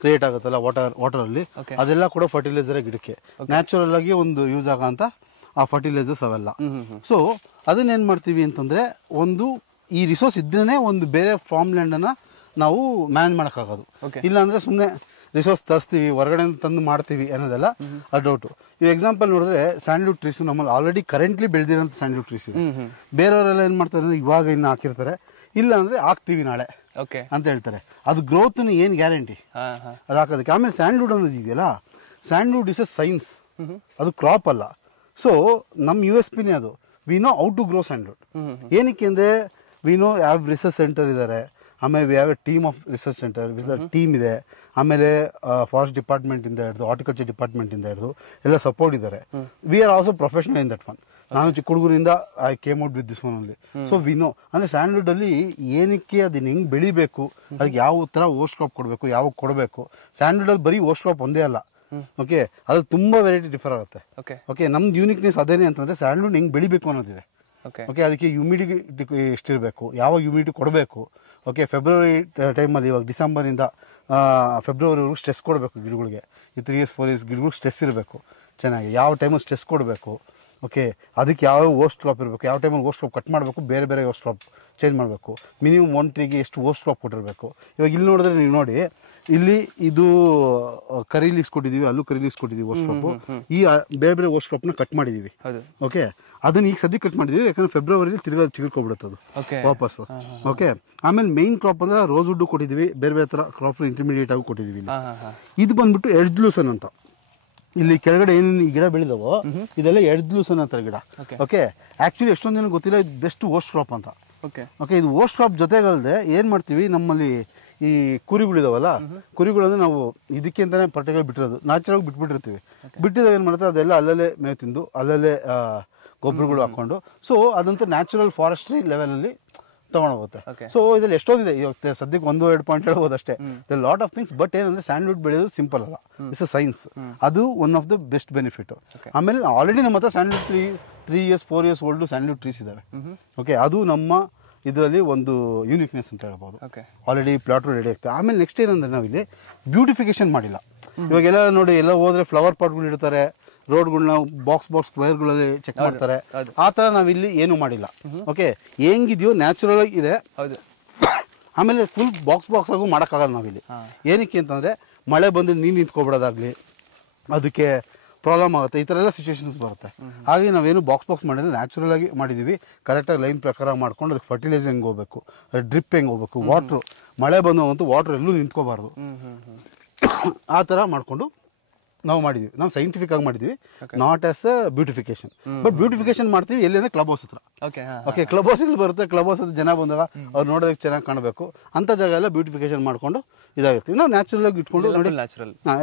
ಕ್ರಿಯೇಟ್ ಆಗುತ್ತಲ್ಲ ವಾಟರಲ್ಲಿ, ಅದೆಲ್ಲ ಕೂಡ ಫರ್ಟಿಲೈಸರ್ ಗಿಡಕ್ಕೆ ನ್ಯಾಚುರಲ್ ಆಗಿ ಒಂದು ಯೂಸ್ ಆಗೋಂಥ ಆ ಫರ್ಟಿಲೈಸರ್ಸ್ ಅವೆಲ್ಲ. ಸೊ ಅದನ್ನೇನು ಮಾಡ್ತೀವಿ ಅಂತಂದರೆ, ಒಂದು ಈ ರಿಸೋರ್ಸ್ ಇದ್ರೇ ಒಂದು ಬೇರೆ ಫಾರ್ಮ್ ಲ್ಯಾಂಡನ್ನು ನಾವು ಮ್ಯಾನೇಜ್ ಮಾಡೋಕ್ಕಾಗೋದು. ಇಲ್ಲಾಂದರೆ ಸುಮ್ಮನೆ ರಿಸೋರ್ಸ್ ತರಿಸ್ತೀವಿ, ಹೊರಗಡೆ ತಂದು ಮಾಡ್ತೀವಿ ಅನ್ನೋದೆಲ್ಲ ಅದು ಡೌಟು. ಈ ಎಕ್ಸಾಂಪಲ್ ನೋಡಿದ್ರೆ ಸ್ಯಾಂಡ್ಲ್ವುಡ್ ಟ್ರೀಸು ನಮ್ಮಲ್ಲಿ ಆಲ್ರೆಡಿ ಕರೆಂಟ್ಲಿ ಬೆಳೆದಿರೋಂಥ ಸ್ಯಾಂಡ್ಲ್ವುಡ್ ಟ್ರೀಸ್ ಇದೆ. ಬೇರೆಯವರೆಲ್ಲ ಏನು ಮಾಡ್ತಾರೆ ಅಂದರೆ, ಇವಾಗ ಇನ್ನು ಹಾಕಿರ್ತಾರೆ, ಇಲ್ಲ ಅಂದರೆ ಹಾಕ್ತೀವಿ ನಾಳೆ ಅಂತ ಹೇಳ್ತಾರೆ. ಅದು ಗ್ರೋತ್ನ ಏನು ಗ್ಯಾರಂಟಿ ಅದು ಹಾಕೋದಕ್ಕೆ? ಆಮೇಲೆ ಸ್ಯಾಂಡ್ಲ್ವುಡ್ ಅನ್ನೋದು ಇದೆಯಲ್ಲ, ಸ್ಯಾಂಡ್ಲ್ವುಡ್ ಇಸ್ ಎ ಸೈನ್ಸ್, ಅದು ಕ್ರಾಪ್ ಅಲ್ಲ. ಸೊ ನಮ್ಮ USPನೇ ಅದು. We know how to grow sandalwood. ಏನಕ್ಕೆ ಅಂದರೆ, ವಿ ನೋ ಯಾವ ರಿಸರ್ಚ್ ಸೆಂಟರ್ ಇದ್ದಾರೆ, ಆಮೇಲೆ we have a team of research center team ಇದೆ, ಆಮೇಲೆ ಫಾರೆಸ್ಟ್ ಡಿಪಾರ್ಟ್ಮೆಂಟಿಂದ ಹಿಡಿದು ಹಾರ್ಟಿಕಲ್ಚರ್ ಡಿಪಾರ್ಟ್ಮೆಂಟಿಂದ ಹಿಡಿದು ಎಲ್ಲ ಸಪೋರ್ಟ್ ಇದ್ದಾರೆ. We are also professional in that one. ನಾನು ಚಿಕ್ಕ ಹುಡುಗರಿಂದ I came out with this one only. So we know ಅಂದರೆ ಸ್ಯಾಂಡ್ಲ್ವುಡಲ್ಲಿ ಏನಕ್ಕೆ ಅದನ್ನ ಹೆಂಗೆ ಬೆಳಿಬೇಕು, ಅದಕ್ಕೆ ಯಾವ ಥರ ಓಸ್ಟ್ ಕ್ರಾಪ್ ಕೊಡಬೇಕು, ಯಾವಾಗ ಕೊಡಬೇಕು. ಸ್ಯಾಂಡ್ಲ್ವುಡಲ್ಲಿ ಬರೀ ಓಸ್ಟ್ ಕ್ರಾಪ್ ಒಂದೇ ಅಲ್ಲ. ಓಕೆ, ಅದು ತುಂಬ ವೆರೈಟಿ ಡಿಫರ್ ಆಗುತ್ತೆ. ಓಕೆ, ನಮ್ದು ಯೂನಿಕ್ನೆಸ್ ಅದೇನೆ ಅಂತಂದರೆ, ಸ್ಯಾಂಡ್ಲ್ವುಡ್ ಹೆಂಗೆ ಬೆಳಿಬೇಕು ಅನ್ನೋದಿದೆ. ಓಕೆ, ಅದಕ್ಕೆ ಹ್ಯೂಮಿಡಿಟಿ ಎಷ್ಟಿರಬೇಕು, ಯಾವಾಗ ಹ್ಯೂಮಿಡಿಟಿ ಕೊಡಬೇಕು. ಓಕೆ, ಫೆಬ್ರವರಿ ಟೈಮಲ್ಲಿ, ಇವಾಗ ಡಿಸೆಂಬರಿಂದ ಫೆಬ್ರವರಿವರೆಗೂ ಸ್ಟ್ರೆಸ್ ಕೊಡಬೇಕು ಗಿಡಗಳಿಗೆ. ಈ 3 years 4 years ಗಿಡಗಳಿಗೆ ಸ್ಟ್ರೆಸ್ ಇರಬೇಕು ಚೆನ್ನಾಗಿ. ಯಾವ ಟೈಮಲ್ಲಿ ಸ್ಟ್ರೆಸ್ ಕೊಡಬೇಕು, ಓಕೆ, ಅದಕ್ಕೆ ಯಾವ ಓಸ್ಟ್ ಕ್ರಾಪ್ ಇರಬೇಕು, ಯಾವ ಟೈಮಲ್ಲಿ ಓಸ್ಟ್ ಕ್ರಾಪ್ ಕಟ್ ಮಾಡಬೇಕು, ಬೇರೆ ಬೇರೆ ಓಸ್ಟ್ ಕ್ರಾಪ್ ಚೇಂಜ್ ಮಾಡಬೇಕು, ಮಿನಿಮಮ್ 1 ಟ್ರೀಗೆ ಎಷ್ಟು ಓಸ್ಟ್ ಕ್ರಾಪ್ ಕೊಟ್ಟಿರಬೇಕು. ಇವಾಗ ಇಲ್ಲಿ ನೋಡಿದ್ರೆ ನೀವು ನೋಡಿ, ಇಲ್ಲಿ ಇದು ಕರಿ ಲೀವ್ಸ್ ಕೊಟ್ಟಿದ್ದೀವಿ, ಅಲ್ಲೂ ಕರಿ ಲೀವ್ಸ್ ಕೊಟ್ಟಿದ್ದೀವಿ ಓಸ್ಟ್ ಕ್ರಾಪು. ಈ ಬೇರೆ ಬೇರೆ ಓಸ್ಟ್ ಕ್ರಾಪ್ನ ಕಟ್ ಮಾಡಿದ್ದೀವಿ. ಓಕೆ, ಅದನ್ನ ಈಗ ಸದ್ಯಕ್ಕೆ ಕಟ್ ಮಾಡಿದ್ದೀವಿ, ಯಾಕಂದ್ರೆ ಫೆಬ್ರವರಿಲಿ ತಿರ್ಗಾ ಚಿಗುರ್ಕೊಬಿಡುತ್ತೆ ಅದು ವಾಪಸ್ಸು. ಓಕೆ, ಆಮೇಲೆ ಮೇನ್ ಕ್ರಾಪ್ ಅಂದ್ರೆ ರೋಸ್ ವುಡ್ ಕೊಟ್ಟಿದ್ದೀವಿ, ಬೇರೆ ಬೇರೆ ಥರ ಕ್ರಾಪ್ ಇಂಟರ್ಮೀಡಿಯೇಟ್ ಆಗಿ ಕೊಟ್ಟಿದ್ದೀವಿ. ಇದು ಬಂದ್ಬಿಟ್ಟು ಎಡ್ಜ್ಲೂಸನ್ ಅಂತ. ಇಲ್ಲಿ ಕೆಳಗಡೆ ಏನೇನು ಈ ಗಿಡ ಬೆಳೆದವೋ ಇದೆಲ್ಲ ಎಡ್ಜ್ಲೂಸನ್ ಅಂತ ಗಿಡ. ಓಕೆ, ಆಕ್ಚುಲಿ ಎಷ್ಟೊಂದು ಜನ ಗೊತ್ತಿಲ್ಲ ಇದು ಬೆಸ್ಟ್ ಓಸ್ಟ್ ಕ್ರಾಪ್ ಅಂತ. ಓಕೆ, ಇದು ಓಸ್ಟ್ ಕ್ರಾಪ್ ಜೊತೆಗಲ್ಲದೆ ಏನು ಮಾಡ್ತೀವಿ, ನಮ್ಮಲ್ಲಿ ಈ ಕುರಿಗಳಿದಾವಲ್ಲ, ಕುರಿಗಳಂದ್ರೆ ನಾವು ಇದಕ್ಕೆ ಅಂತಾನೆ ಪರ್ಟಿಕ್ಯುಲರ್ ಬಿಟ್ಟಿರೋದು, ನ್ಯಾಚುರಲ್ ಬಿಟ್ಬಿಟ್ಟಿರ್ತೀವಿ. ಬಿಟ್ಟಿದಾಗ ಏನು ಮಾಡುತ್ತೆ, ಅದೆಲ್ಲ ಅಲ್ಲಲ್ಲೇ ಮೇವು ತಿಂದು ಅಲ್ಲಲ್ಲೇ ಗೊಬ್ಬರಗಳು ಹಾಕೊಂಡು, ಸೊ ಅದಂತ ನ್ಯಾಚುರಲ್ ಫಾರೆಸ್ಟ್ರಿ ಲೆವೆಲಲ್ಲಿ ತಗೊಂಡೋಗುತ್ತೆ. ಸೊ ಇದ್ರಲ್ಲಿ ಎಷ್ಟೊಂದಿದೆ, ಇವಾಗ ಸದ್ಯಕ್ಕೆ 1-2 ಪಾಯಿಂಟ್ ಹೇಳ್ಬೋದು ಅಷ್ಟೇ. Lot of things. ಬಟ್ ಏನಂದ್ರೆ ಸ್ಯಾಂಡ್ಲ್ವುಡ್ ಬೆಳೆಯೋದು ಸಿಂಪಲ್ ಅಲ್ಲ, ಇಟ್ಸ್ ಅ ಸೈನ್ಸ್. ಅದು one of the best benefit. ಆಮೇಲೆ ಆಲ್ರೆಡಿ ನಮ್ಮ ಹತ್ರ sandalwood 3 years 4 years old sandalwood trees ಇದಾವೆ. ಓಕೆ, ಅದು ನಮ್ಮ ಇದರಲ್ಲಿ ಒಂದು ಯೂನಿಕ್ನೆಸ್ ಅಂತ ಹೇಳ್ಬೋದು. ಆಲ್ರೆಡಿ ಪ್ಲಾಟ್ ರೆಡಿ ಆಗ್ತದೆ. ಆಮೇಲೆ ನೆಕ್ಸ್ಟ್ ಏನಂದ್ರೆ ನಾವಿಲ್ಲಿ ಬ್ಯೂಟಿಫಿಕೇಶನ್ ಮಾಡಿಲ್ಲ. ಇವಾಗೆಲ್ಲ ನೋಡಿ, ಎಲ್ಲ ಹೋದ್ರೆ ಫ್ಲವರ್ ಪಾಟ್ಗಳು ಇಡ್ತಾರೆ, ರೋಡ್ಗಳನ್ನ ಬಾಕ್ಸ್ ವೈರ್ಗಳಲ್ಲಿ ಚೆಕ್ ಮಾಡ್ತಾರೆ. ಆ ಥರ ನಾವಿಲ್ಲಿ ಏನು ಮಾಡಿಲ್ಲ. ಓಕೆ, ಹೆಂಗಿದೆಯೋ ನ್ಯಾಚುರಲ್ ಆಗಿ ಇದೆ. ಆಮೇಲೆ ಫುಲ್ ಬಾಕ್ಸ್ ಆಗು ಮಾಡೋಕ್ಕಾಗಲ್ಲ ನಾವಿಲ್ಲಿ. ಏನಕ್ಕೆ ಅಂತಂದರೆ ಮಳೆ ಬಂದು ನೀರು ನಿಂತ್ಕೊಬಿಡೋದಾಗಲಿ, ಅದಕ್ಕೆ ಪ್ರಾಬ್ಲಮ್ ಆಗುತ್ತೆ, ಈ ಥರ ಎಲ್ಲ ಸಿಚುವೇಶನ್ಸ್ ಬರುತ್ತೆ. ಹಾಗೆ ನಾವೇನು ಬಾಕ್ಸ್ ಮಾಡಿಲ್ಲ, ನ್ಯಾಚುರಲ್ ಆಗಿ ಮಾಡಿದ್ದೀವಿ. ಕರೆಕ್ಟಾಗಿ ಲೈನ್ ಪ್ರಕಾರ ಮಾಡ್ಕೊಂಡು ಅದಕ್ಕೆ ಫರ್ಟಿಲೈಸರ್ ಹೆಂಗೆ ಹೋಗ್ಬೇಕು, ಡ್ರಿಪ್ ಹೆಂಗೆ ಹೋಗ್ಬೇಕು, ವಾಟ್ರು ಮಳೆ ಬಂದಂತೂ ವಾಟ್ರ್ ಎಲ್ಲೂ ನಿಂತ್ಕೋಬಾರ್ದು, ಆ ಥರ ಮಾಡಿಕೊಂಡು ನಾವು ಮಾಡಿದ್ವಿ. ನಾವು ಸೈಂಟಿಫಿಕ್ ಆಗಿ ಮಾಡಿದ್ವಿ, not as a beautification. But beautification ಮಾಡ್ತೀವಿ ಎಲ್ಲಿ ಅಂದ್ರೆ ಕ್ಲಬ್ ಹೌಸ್ ಹತ್ರ. ಓಕೆ, ಕ್ಲಬ್ ಹೌಸ್ ಇಲ್ಲಿ ಬರುತ್ತೆ. ಕ್ಲಬ್ ಹೌಸ್ ಜನ ಬಂದಾಗ ಅವ್ರು ನೋಡೋದಕ್ಕೆ ಚೆನ್ನಾಗಿ ಕಾಣಬೇಕು ಅಂತ ಜಾಗ ಎಲ್ಲ ಬ್ಯೂಟಿಫಿಕೇಶನ್ ಮಾಡ್ಕೊಂಡು ಇದಾಗಿರ್ತೀವಿ. ನಾವು ನ್ಯಾಚುರಲ್ ಆಗಿ ಇಟ್ಕೊಂಡು ನೋಡಿ,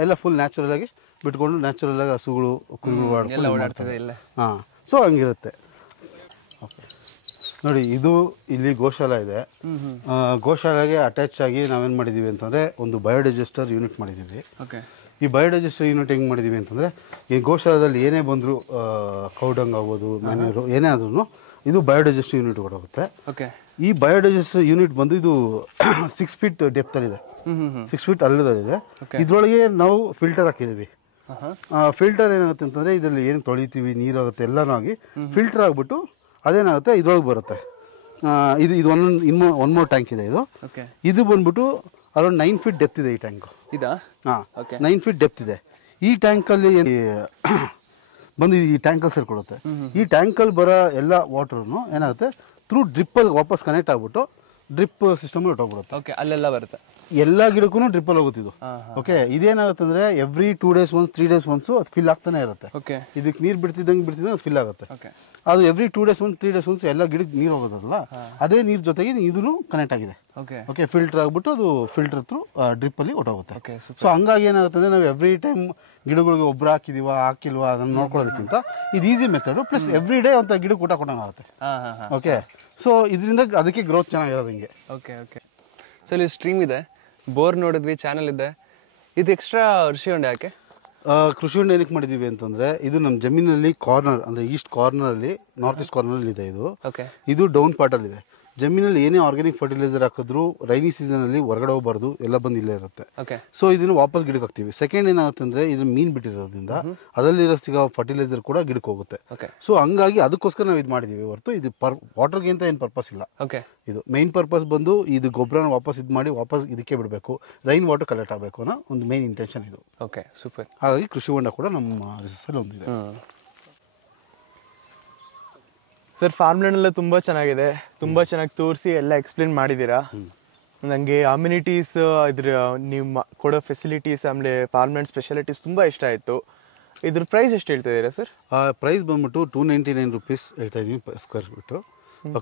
ಎಲ್ಲ ಫುಲ್ ನ್ಯಾಚುರಲ್ ಆಗಿ ಬಿಟ್ಕೊಂಡು ನ್ಯಾಚುರಲ್ ಆಗಿ ಹಸುಗಳು ಕುರಿಗಳು ಓಡಾಡ್ತದೆ. ಹಾಂ, ಸೊ ಹಂಗಿರುತ್ತೆ. ಓಕೆ, ನೋಡಿ, ಇದು ಇಲ್ಲಿ ಗೋಶಾಲ ಇದೆ. ಗೋಶಾಲೆಗೆ ಅಟ್ಯಾಚ್ ಆಗಿ ನಾವೇನು ಮಾಡಿದ್ದೀವಿ ಅಂತಂದರೆ ಒಂದು ಬಯೋಡೈಜೆಸ್ಟರ್ ಯೂನಿಟ್ ಮಾಡಿದ್ದೀವಿ. ಈ ಬಯೋಡೈಜೆಸ್ಟರ್ ಯೂನಿಟ್ ಹೆಂಗೆ ಮಾಡಿದ್ದೀವಿ ಅಂತಂದರೆ, ಈ ಗೋಶಾಲದಲ್ಲಿ ಏನೇ ಬಂದರೂ ಕೌಡಂಗ್ ಆಗ್ಬೋದು, ಮ್ಯಾನ್ಯೂರು ಏನೇ ಆದ್ರೂ ಇದು ಬಯೋಡೈಜೆಸ್ಟರ್ ಯೂನಿಟ್ ಹೊರಗುತ್ತೆ. ಈ ಬಯೋಡೈಜೆಸ್ಟರ್ ಯೂನಿಟ್ ಬಂದು ಇದು 6 feet ಡೆಪ್ತಲ್ಲಿದೆ, 6 feet ಅಲ್ಲದಲ್ಲಿದೆ. ಇದರೊಳಗೆ ನಾವು ಫಿಲ್ಟರ್ ಹಾಕಿದ್ದೀವಿ. ಫಿಲ್ಟರ್ ಏನಾಗುತ್ತೆ ಅಂತಂದರೆ, ಇದರಲ್ಲಿ ಏನು ತೊಳಿತೀವಿ, ನೀರಾಗುತ್ತೆ ಎಲ್ಲನೂ ಆಗಿ ಫಿಲ್ಟರ್ ಆಗಿಬಿಟ್ಟು ಅದೇನಾಗುತ್ತೆ ಇದ್ರೊಳಗೆ ಬರುತ್ತೆ. ಇದು ಒನ್ ಮೋರ್ ಟ್ಯಾಂಕ್ ಇದೆ. ಇದು ಬಂದ್ಬಿಟ್ಟು ಅರೌಂಡ್ 9 feet ಡೆಪ್ತ್ ಇದೆ ಈ ಟ್ಯಾಂಕ್. ಹಾಂ, 9 feet ಡೆಪ್ತ್ ಇದೆ. ಈ ಟ್ಯಾಂಕಲ್ಲಿ ಬಂದು ಈ ಟ್ಯಾಂಕಲ್ಲಿ ಸೇರ್ಕೊಳ್ಳುತ್ತೆ. ಈ ಟ್ಯಾಂಕಲ್ಲಿ ಬರೋ ಎಲ್ಲ ವಾಟರ್ನು ಏನಾಗುತ್ತೆ ಥ್ರೂ ಡ್ರಿಪ್ಪಲ್ಲಿ ವಾಪಸ್ ಕನೆಕ್ಟ್ ಆಗ್ಬಿಟ್ಟು ಡ್ರಿಪ್ ಸಿಸ್ಟಮ್ ಹೊಟ್ಟೋಗ್ಬಿಡುತ್ತೆ. ಅಲ್ಲೆಲ್ಲ ಬರುತ್ತೆ, ಎಲ್ಲ ಗಿಡಕ್ಕೂ ಡ್ರಿಪ್ಪಲ್ಲಿ ಹೋಗುತ್ತಿದ್ದು. ಓಕೆ, ಇದೇನಾಗುತ್ತೆ ಅಂದರೆ every 2 days once 3 days once ಅದು ಫಿಲ್ ಆಗ್ತಾನೆ ಇರುತ್ತೆ. ಇದಕ್ಕೆ ನೀರು ಬಿಡ್ತಿದ್ದಂಗೆ ಅದು ಫಿಲ್ ಆಗುತ್ತೆ. ಅದು every 2 days once 3 days once ಎಲ್ಲ ಗಿಡಕ್ಕೆ ನೀರು ಹೋಗೋದಲ್ಲ, ಅದೇ ನೀರು ಜೊತೆಗೆ ಇದೂ ಕನೆಕ್ಟ್ ಆಗಿದೆ. ಓಕೆ, ಫಿಲ್ಟರ್ ಆಗ್ಬಿಟ್ಟು ಅದು ಫಿಲ್ಟರ್ ಥ್ರೂ ಡ್ರಿಪ್ಪಲ್ಲಿ ಹೊಟ್ಟೋಗುತ್ತೆ. ಸೊ ಹಂಗಾಗಿ ಏನಾಗುತ್ತೆ ಅಂದರೆ ನಾವು ಎವ್ರಿ ಟೈಮ್ ಗಿಡಗಳಿಗೆ ಒಬ್ಬರು ಹಾಕಿಲ್ವಾ ಅದನ್ನು ನೋಡ್ಕೊಳ್ಳೋದಕ್ಕಿಂತ ಇದು easy method. Plus every day ಅಂತ ಗಿಡಕ್ಕೆ ಊಟ ಕೊಟ್ಟಂಗೆ ಆಗುತ್ತೆ. ಓಕೆ, ಸೊ ಇದರಿಂದ ಅದಕ್ಕೆ ಗ್ರೋತ್ ಚೆನ್ನಾಗಿರೋದು ಹಿಂಗೆ. ಸೊ ಇಲ್ಲಿ ಸ್ಟ್ರೀಮ್ ಇದೆ, ಬೋರ್ ನೋಡಿದ್ವಿ, ಚಾನಲ್ ಇದೆ. ಇದು ಎಕ್ಸ್ಟ್ರಾ ಕೃಷಿ ಹೊಂಡ ಯಾಕೆ? ಕೃಷಿ ಹೊಂಡ ಏನಕ್ಕೆ ಮಾಡಿದ್ದೀವಿ ಅಂತಂದರೆ, ಇದು ನಮ್ಮ ಜಮೀನಲ್ಲಿ ಕಾರ್ನರ್ ಅಂದರೆ ಈಸ್ಟ್ ಕಾರ್ನರಲ್ಲಿ, ನಾರ್ತ್ ಈಸ್ಟ್ ಕಾರ್ನರಲ್ಲಿ ಇದೆ. ಇದು ಡೌನ್ ಪಾರ್ಟಲ್ಲಿದೆ. ಜಮೀನಲ್ಲಿ ಏನೇ ಆರ್ಗ್ಯಾನಿಕ್ ಫರ್ಟಿಲೈಸರ್ ಹಾಕಿದ್ರು ರೈನಿ ಸೀಸನಲ್ಲಿ ಹೊರಗಡೆ ಹೋಗಬಾರ್ದು, ಎಲ್ಲ ಬಂದು ಇಲ್ಲೇ ಇರುತ್ತೆ. ಸೊ ಇದನ್ನು ವಾಪಸ್ ಗಿಡಕ್ಕೆ ಹಾಕ್ತೀವಿ. ಸೆಕೆಂಡ್ ಏನಾಗುತ್ತೆ ಅಂದರೆ, ಇದು ಮೀನು ಬಿಟ್ಟಿರೋದ್ರಿಂದ ಅದರಲ್ಲಿರೋ ಸಿಗೋ ಫರ್ಟಿಲೈಸರ್ ಕೂಡ ಗಿಡಕ್ಕೆ ಹೋಗುತ್ತೆ. ಸೊ ಹಂಗಾಗಿ ಅದಕ್ಕೋಸ್ಕರ ನಾವು ಇದು ಮಾಡಿದ್ದೀವಿ ಹೊರತು ಇದು ವಾಟರ್ಗೆ ಅಂತ ಏನು ಪರ್ಪಸ್ ಇಲ್ಲ. ಇದು ಮೈನ್ ಪರ್ಪಸ್ ಬಂದು ಇದು ಗೊಬ್ಬರನ ವಾಪಸ್ ಇದು ಮಾಡಿ ವಾಪಸ್ ಇದಕ್ಕೆ ಬಿಡಬೇಕು, ರೈನ್ ವಾಟರ್ ಕಲೆಕ್ಟ್ ಆಗಬೇಕು ಅನ್ನೋ ಒಂದು ಮೇನ್ ಇಂಟೆನ್ಷನ್ ಇದು. ಸೂಪರ್. ಹಾಗಾಗಿ ಕೃಷಿ ಹೊಂಡ ಕೂಡ ನಮ್ಮ ರಿಸರ್ಚಲ್ಲಿ ಒಂದಿದೆ. ಸರ್, ಫಾರ್ಮ್ ಲ್ಯಾಂಡ್ ಎಲ್ಲ ತುಂಬಾ ಚೆನ್ನಾಗಿದೆ, ತುಂಬಾ ಚೆನ್ನಾಗಿ ತೋರಿಸಿ ಎಲ್ಲ ಎಕ್ಸ್ಪ್ಲೇನ್ ಮಾಡಿದ್ದೀರಾ. ನನಗೆ ಅಮ್ಯುನಿಟೀಸ್, ಇದ್ರ ನೀವು ಕೊಡೋ ಫೆಸಿಲಿಟೀಸ್, ಆಮೇಲೆ ಫಾರ್ಮ್ ಲ್ಯಾಂಡ್ ಸ್ಪೆಷಾಲಿಟೀಸ್ ತುಂಬಾ ಇಷ್ಟ ಆಯಿತು. ಇದ್ರ ಪ್ರೈಸ್ ಎಷ್ಟು ಹೇಳ್ತಾ ಇದ್ದೀರಾ ಸರ್? ಪ್ರೈಸ್ ಬಂದ್ಬಿಟ್ಟು 299 rupees ಹೇಳ್ತಾ ಇದ್ದೀವಿ ಸ್ಕ್ವೇರ್ ಫೀಟು.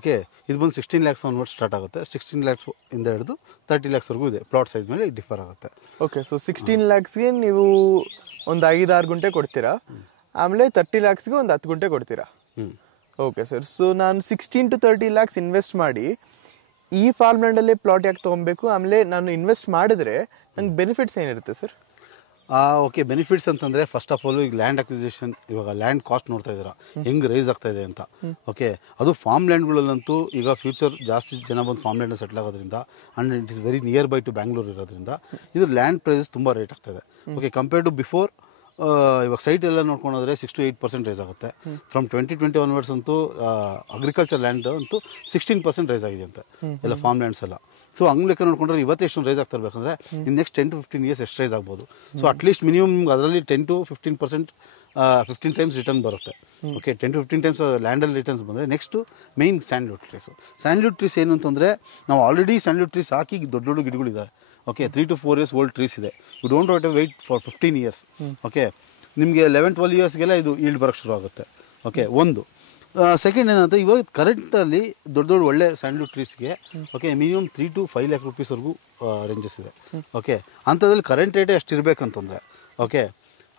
ಓಕೆ, ಇದು ಬಂದು 16 lakhs ಆನ್ವರ್ಡ್ ಸ್ಟಾರ್ಟ್ ಆಗುತ್ತೆ. 16 lakhs ಇಂದ ಹಿಡಿದು 30 lakhsವರೆಗೂ ಇದೆ. ಪ್ಲಾಟ್ ಸೈಜ್ ಮೇಲೆ ಡಿಫರ್ ಆಗುತ್ತೆ. ಓಕೆ, ಸೊ 16 lakhsಗೆ ನೀವು ಒಂದು 5-6 ಗುಂಟೆ ಕೊಡ್ತೀರಾ, ಆಮೇಲೆ 30 lakhsಗೆ ಒಂದು 10 ಗುಂಟೆ ಕೊಡ್ತೀರಾ. ಓಕೆ ಸರ್, ಸೊ ನಾನು 16 to 30 lakhs ಇನ್ವೆಸ್ಟ್ ಮಾಡಿ ಈ ಫಾರ್ಮ್ ಲ್ಯಾಂಡಲ್ಲೇ ಪ್ಲಾಟ್ ಯಾಕೆ ತೊಗೊಬೇಕು, ಆಮೇಲೆ ನಾನು ಇನ್ವೆಸ್ಟ್ ಮಾಡಿದ್ರೆ ನಂಗೆ ಬೆನಿಫಿಟ್ಸ್ ಏನಿರುತ್ತೆ ಸರ್? ಓಕೆ, ಬೆನಿಫಿಟ್ಸ್ ಅಂತಂದರೆ ಫಸ್ಟ್ ಆಫ್ ಆಲ್ ಈಗ ಲ್ಯಾಂಡ್ ಅಕ್ವಿಸಿಷನ್, ಇವಾಗ ಲ್ಯಾಂಡ್ ಕಾಸ್ಟ್ ನೋಡ್ತಾ ಇದ್ದೀರಾ ಹೆಂಗೆ ರೈಸ್ ಆಗ್ತಾ ಇದೆ ಅಂತ. ಓಕೆ, ಅದು ಫಾರ್ಮ್ ಲ್ಯಾಂಡ್ಗಳಲ್ಲಂತೂ ಈಗ ಫ್ಯೂಚರ್ ಜಾಸ್ತಿ ಜನ ಬಂದು ಫಾರ್ಮ್ ಲ್ಯಾಂಡ್ ಸೆಟ್ಲ್ ಆಗೋದ್ರಿಂದ and it is very near by two Bangalore ಇರೋದ್ರಿಂದ ಇದು ಲ್ಯಾಂಡ್ ಪ್ರೈಸಸ್ ತುಂಬ ರೇಟ್ ಆಗ್ತಾಯಿದೆ. ಓಕೆ, ಕಂಪೇರ್ ಟು ಬಿಫೋರ್ ಇವಾಗ ಸೈಟ್ ಎಲ್ಲ ನೋಡ್ಕೊಂಡ್ರೆ 6 to 8% ರೈಸ್ ಆಗುತ್ತೆ. ಫ್ರಮ್ 2020 ಆನ್ವರ್ಡ್ಸ್ ಅಂತೂ ಅಗ್ರಿಕಲ್ಚರ್ ಲ್ಯಾಂಡ್ ಅಂತೂ 16% ರೈಸ್ ಆಗಿದೆ ಅಂತೆ ಎಲ್ಲ ಫಾರ್ಮ್ ಲ್ಯಾಂಡ್ಸ್ ಎಲ್ಲ. ಸೊ ಹಂಗೆ ಲೆಕ್ಕ ನೋಡ್ಕೊಂಡ್ರೆ ಇವತ್ತು ಎಷ್ಟು ರೈಸ್ ಆಗ್ತಾ ಇರಬೇಕಂದ್ರೆ ಇನ್ನು ನೆಕ್ಸ್ಟ್ 10 to 15 years ಎಷ್ಟು ರೈಸ್ ಆಗ್ಬೋದು. ಸೊ ಅಟ್ಲೀಸ್ಟ್ ಮಿನಿಮಮ್ ಅದರಲ್ಲಿ 10 to 15% 15 ಟೈಮ್ಸ್ ರಿಟರ್ನ್ ಬರುತ್ತೆ. ಓಕೆ, 10 to 15 ಟೈಮ್ಸ್ ಲ್ಯಾಂಡಲ್ಲಿ ರಿಟರ್ನ್ಸ್ ಬಂದರೆ next main sandalwood trees. Sandalwood trees ಏನು ಅಂತಂದರೆ ನಾವು ಆಲ್ರೆಡಿ ಸ್ಯಾಂಡ್ಲ್ವುಡ್ ಟ್ರೀಸ್ ಹಾಕಿ ದೊಡ್ಡ ದೊಡ್ಡ ಗಿಡಗಳಿದೆ. Okay, 3 to 4 years old trees ಇದೆ. You don't have to wait for 15 years. Okay, ನಿಮಗೆ 11-12 yearsಗೆಲ್ಲ ಇದು ಈಲ್ಡ್ ಬರೋಕ್ಕೆ ಶುರು ಆಗುತ್ತೆ. ಓಕೆ, ಒಂದು. ಸೆಕೆಂಡ್ ಏನಂತ ಇವಾಗ ಕರೆಂಟಲ್ಲಿ ದೊಡ್ಡ ದೊಡ್ಡ ಒಳ್ಳೆ ಸ್ಯಾಂಡ್ಲ್ವುಡ್ ಟ್ರೀಸ್ಗೆ ಓಕೆ ಮಿನಿಮಮ್ 3 to 5 lakh rupeesವರೆಗೂ ರೇಂಜಸ್ ಇದೆ. ಓಕೆ, ಅಂಥದ್ರಲ್ಲಿ ಕರೆಂಟ್ ರೇಟೇ ಎಷ್ಟು ಇರಬೇಕಂತಂದರೆ ಓಕೆ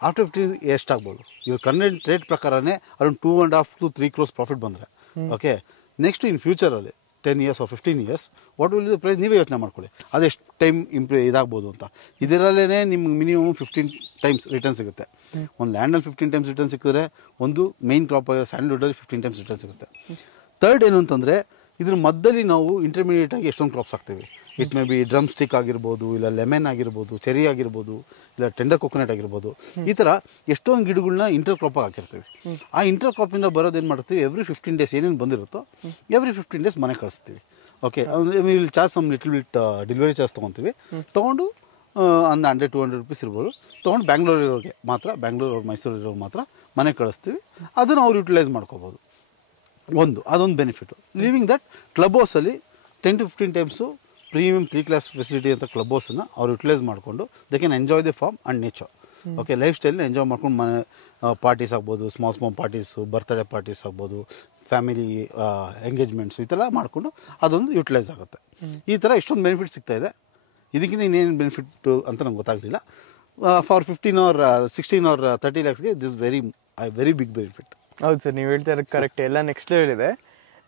ಆಫ್ಟರ್ 15 ಎಷ್ಟಾಗ್ಬೋದು? ಇವಾಗ ಕರೆಂಟ್ ರೇಟ್ ಪ್ರಕಾರನೇ ಅರೌಂಡ್ 2.5 to 3 crores ಪ್ರಾಫಿಟ್ ಬಂದರೆ ಓಕೆ ನೆಕ್ಸ್ಟ್ ಇನ್ ಫ್ಯೂಚರಲ್ಲಿ 10 years or 15 years what will the price ನೀವೇ ಯೋಚನೆ ಮಾಡ್ಕೊಳ್ಳಿ ಅದೆಷ್ಟು ಟೈಮ್ ಇದಾಗ್ಬೋದು ಅಂತ. ಇದರಲ್ಲೇ ನಿಮ್ಗೆ ಮಿನಿಮಮ್ 15 times ರಿಟರ್ನ್ ಸಿಗುತ್ತೆ. ಒಂದು ಲ್ಯಾಂಡಲ್ಲಿ 15 times ರಿಟರ್ನ್ ಸಿಕ್ಕಿದ್ರೆ ಒಂದು ಮೇನ್ ಕ್ರಾಪ್ ಆಗಿರೋ ಸ್ಯಾಂಡ್ಲ್ವುಡಲ್ಲಿ 15 times ರಿಟರ್ನ್ ಸಿಗುತ್ತೆ. ಥರ್ಡ್ ಏನು ಅಂತಂದರೆ ಇದ್ರ ಮಧ್ಯದಲ್ಲಿ ನಾವು ಇಂಟರ್ಮೀಡಿಯೇಟ್ ಆಗಿ ಎಷ್ಟೊಂದು ಕ್ರಾಪ್ಸ್ ಹಾಕ್ತೀವಿ. It may be drum stick ಆಗಿರ್ಬೋದು, ಇಲ್ಲ ಲೆಮನ್ ಆಗಿರ್ಬೋದು, ಚೆರಿ ಆಗಿರ್ಬೋದು, ಇಲ್ಲ ಟೆಂಡರ್ ಕೊಕೊನಟ್ ಆಗಿರ್ಬೋದು. ಈ ಥರ ಎಷ್ಟೊಂದು ಗಿಡಗಳನ್ನ ಇಂಟರ್ ಕ್ರಾಪ್ ಹಾಕಿರ್ತೀವಿ. ಆ ಇಂಟರ್ ಕ್ರಾಪಿಂದ ಬರೋದೇನು ಮಾಡ್ತೀವಿ, ಎವ್ರಿ 15 days ಏನೇನು ಬಂದಿರುತ್ತೋ ಎವ್ರಿ 15 days ಮನೆ ಕಳಿಸ್ತೀವಿ. Okay, will charge some little bit delivery charge ತೊಗೊತೀವಿ. ತೊಗೊಂಡು ಒಂದು 100-200 rupees ಇರ್ಬೋದು ತೊಗೊಂಡು ಬ್ಯಾಂಗ್ಳೂರಿರೋರಿಗೆ ಮಾತ್ರ, ಬ್ಯಾಂಗ್ಳೂರು ಮೈಸೂರು ಇರೋರಿಗೆ ಮಾತ್ರ ಮನೆ ಕಳಿಸ್ತೀವಿ. ಅದನ್ನು ಅವ್ರು ಯುಟಿಲೈಸ್ ಮಾಡ್ಕೋಬೋದು. ಅದೊಂದು ಬೆನಿಫಿಟು. ಲಿವಿಂಗ್ ದಟ್ ಕ್ಲಬ್ ಹೌಸಲ್ಲಿ 10 to 15 times premium 3 class facility ಅಂತ ಕ್ಲಬ್ ಹೌಸನ್ನು ಅವ್ರು ಯುಟಿಲೈಸ್ ಮಾಡಿಕೊಂಡು they can enjoy the farm and nature. Okay, life ಸ್ಟೈಲ್ನ ಎಂಜಾಯ್ ಮಾಡ್ಕೊಂಡು ಮನೆ ಪಾರ್ಟೀಸ್ ಆಗ್ಬೋದು, ಸ್ಮಾಲ್ ಪಾರ್ಟೀಸು, ಬರ್ತ್ಡೇ ಪಾರ್ಟೀಸ್ ಆಗ್ಬೋದು, ಫ್ಯಾಮಿಲಿ ಎಂಗೇಜ್ಮೆಂಟ್ಸು ಈ ಥರ ಮಾಡಿಕೊಂಡು ಅದೊಂದು ಯುಟಿಲೈಸ್ ಆಗುತ್ತೆ. ಈ ಥರ ಇಷ್ಟೊಂದು ಬೆನಿಫಿಟ್ ಸಿಗ್ತಾಯಿದೆ. ಇದಕ್ಕಿಂತ ಇನ್ನೇನು ಬೆನಿಫಿಟ್ ಅಂತ ನಂಗೆ ಗೊತ್ತಾಗಲಿಲ್ಲ. ಫಾರ್ 15 or 16 or 30 lakhsಗೆ ದಿಸ್ ವೆರಿ ಬಿಗ್ ಬೆನಿಫಿಟ್. ಹೌದು ಸರ್, ನೀವು ಹೇಳ್ತಾ ಇರೋದು ಕರೆಕ್ಟ್. ಎಲ್ಲ ನೆಕ್ಸ್ಟ್ ಲೆವೆಲ್ ಇದೆ.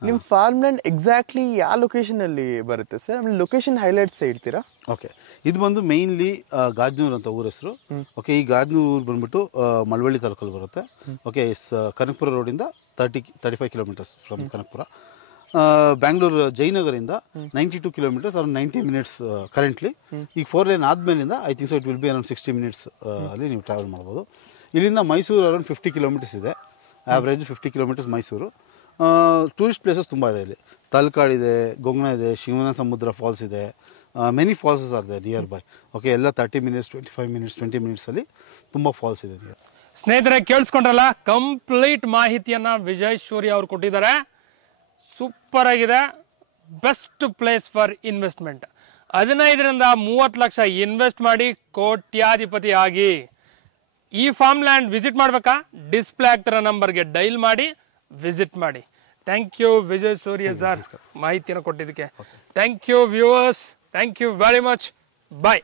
ನಿಮ್ಮ ಫಾರ್ಮ್ ಲ್ಯಾಂಡ್ ಎಕ್ಸಾಕ್ಟ್ಲಿ ಯಾವ ಲೊಕೇಶನಲ್ಲಿ ಬರುತ್ತೆ ಸರ್? ಆಮೇಲೆ ಲೊಕೇಶನ್ ಹೈಲೈಟ್ಸ್ ಹೇಳ್ತೀರಾ? ಓಕೆ, ಇದು ಬಂದು ಮೇಯ್ನ್ಲಿ ಗಾಜ್ನೂರು ಅಂತ ಊರ ಹೆಸರು. ಓಕೆ, ಈ ಗಾಜ್ನೂರು ಊರು ಬಂದ್ಬಿಟ್ಟು ಮಳವಳ್ಳಿ ತಾಲೂಕಲ್ಲಿ ಬರುತ್ತೆ. ಓಕೆ, ಕನಕಪುರ ರೋಡಿಂದ 35 kilometers ಫ್ರಮ್ ಕನಕಪುರ. ಬ್ಯಾಂಗ್ಳೂರು ಜಯನಗರಿಂದ 92 kilometers or 90 minutes ಕರೆಂಟ್ಲಿ. ಈಗ 4 lane ಆದಮೇಲಿಂದ I think so it will be around 60 minutes ಅಲ್ಲಿ ನೀವು ಟ್ರಾವೆಲ್ ಮಾಡ್ಬೋದು. ಇಲ್ಲಿಂದ ಮೈಸೂರು ಅರೌಂಡ್ 50 kilometers ಇದೆ. Average 50 kilometers Mysuru. Tourist places ತುಂಬ ಇದೆ. ಇಲ್ಲಿ ತಲಕಾಡ್ ಇದೆ, ಗೊಂಗನ ಇದೆ, ಶಿವನ ಸಮುದ್ರ ಫಾಲ್ಸ್ ಇದೆ, many falls are they near by. Okay, ಎಲ್ಲ 30 minutes 25 minutes 20 minutes ಅಲ್ಲಿ ತುಂಬ ಫಾಲ್ಸ್ ಇದೆ. ಸ್ನೇಹಿತರೆ ಕೇಳಿಸ್ಕೊಂಡ್ರಲ್ಲ, ಕಂಪ್ಲೀಟ್ ಮಾಹಿತಿಯನ್ನ ವಿಜಯೇಶ್ವರಿ ಅವ್ರು ಕೊಟ್ಟಿದ್ದಾರೆ. ಸೂಪರ್ ಆಗಿದೆ. Best place for investment. 15 to 30 lakh invest ಮಾಡಿ ಕೋಟ್ಯಾಧಿಪತಿ ಆಗಿ. ಈ ಫಾರ್ಮ್ ಲ್ಯಾಂಡ್ ವಿಸಿಟ್ ಮಾಡಬೇಕಾ? ಡಿಸ್ಪ್ಲೇ ಆಗ್ತಿರೋ ನಂಬರ್ಗೆ ಡೈಲ್ ಮಾಡಿ ವಿಸಿಟ್ ಮಾಡಿ. ಥ್ಯಾಂಕ್ ಯು ವಿಜಯೇಶ್ವರಿ ಸರ್ ಮಾಹಿತಿಯನ್ನು ಕೊಟ್ಟಿದ್ದಕ್ಕೆ. Thank you viewers, thank you very much. Bye.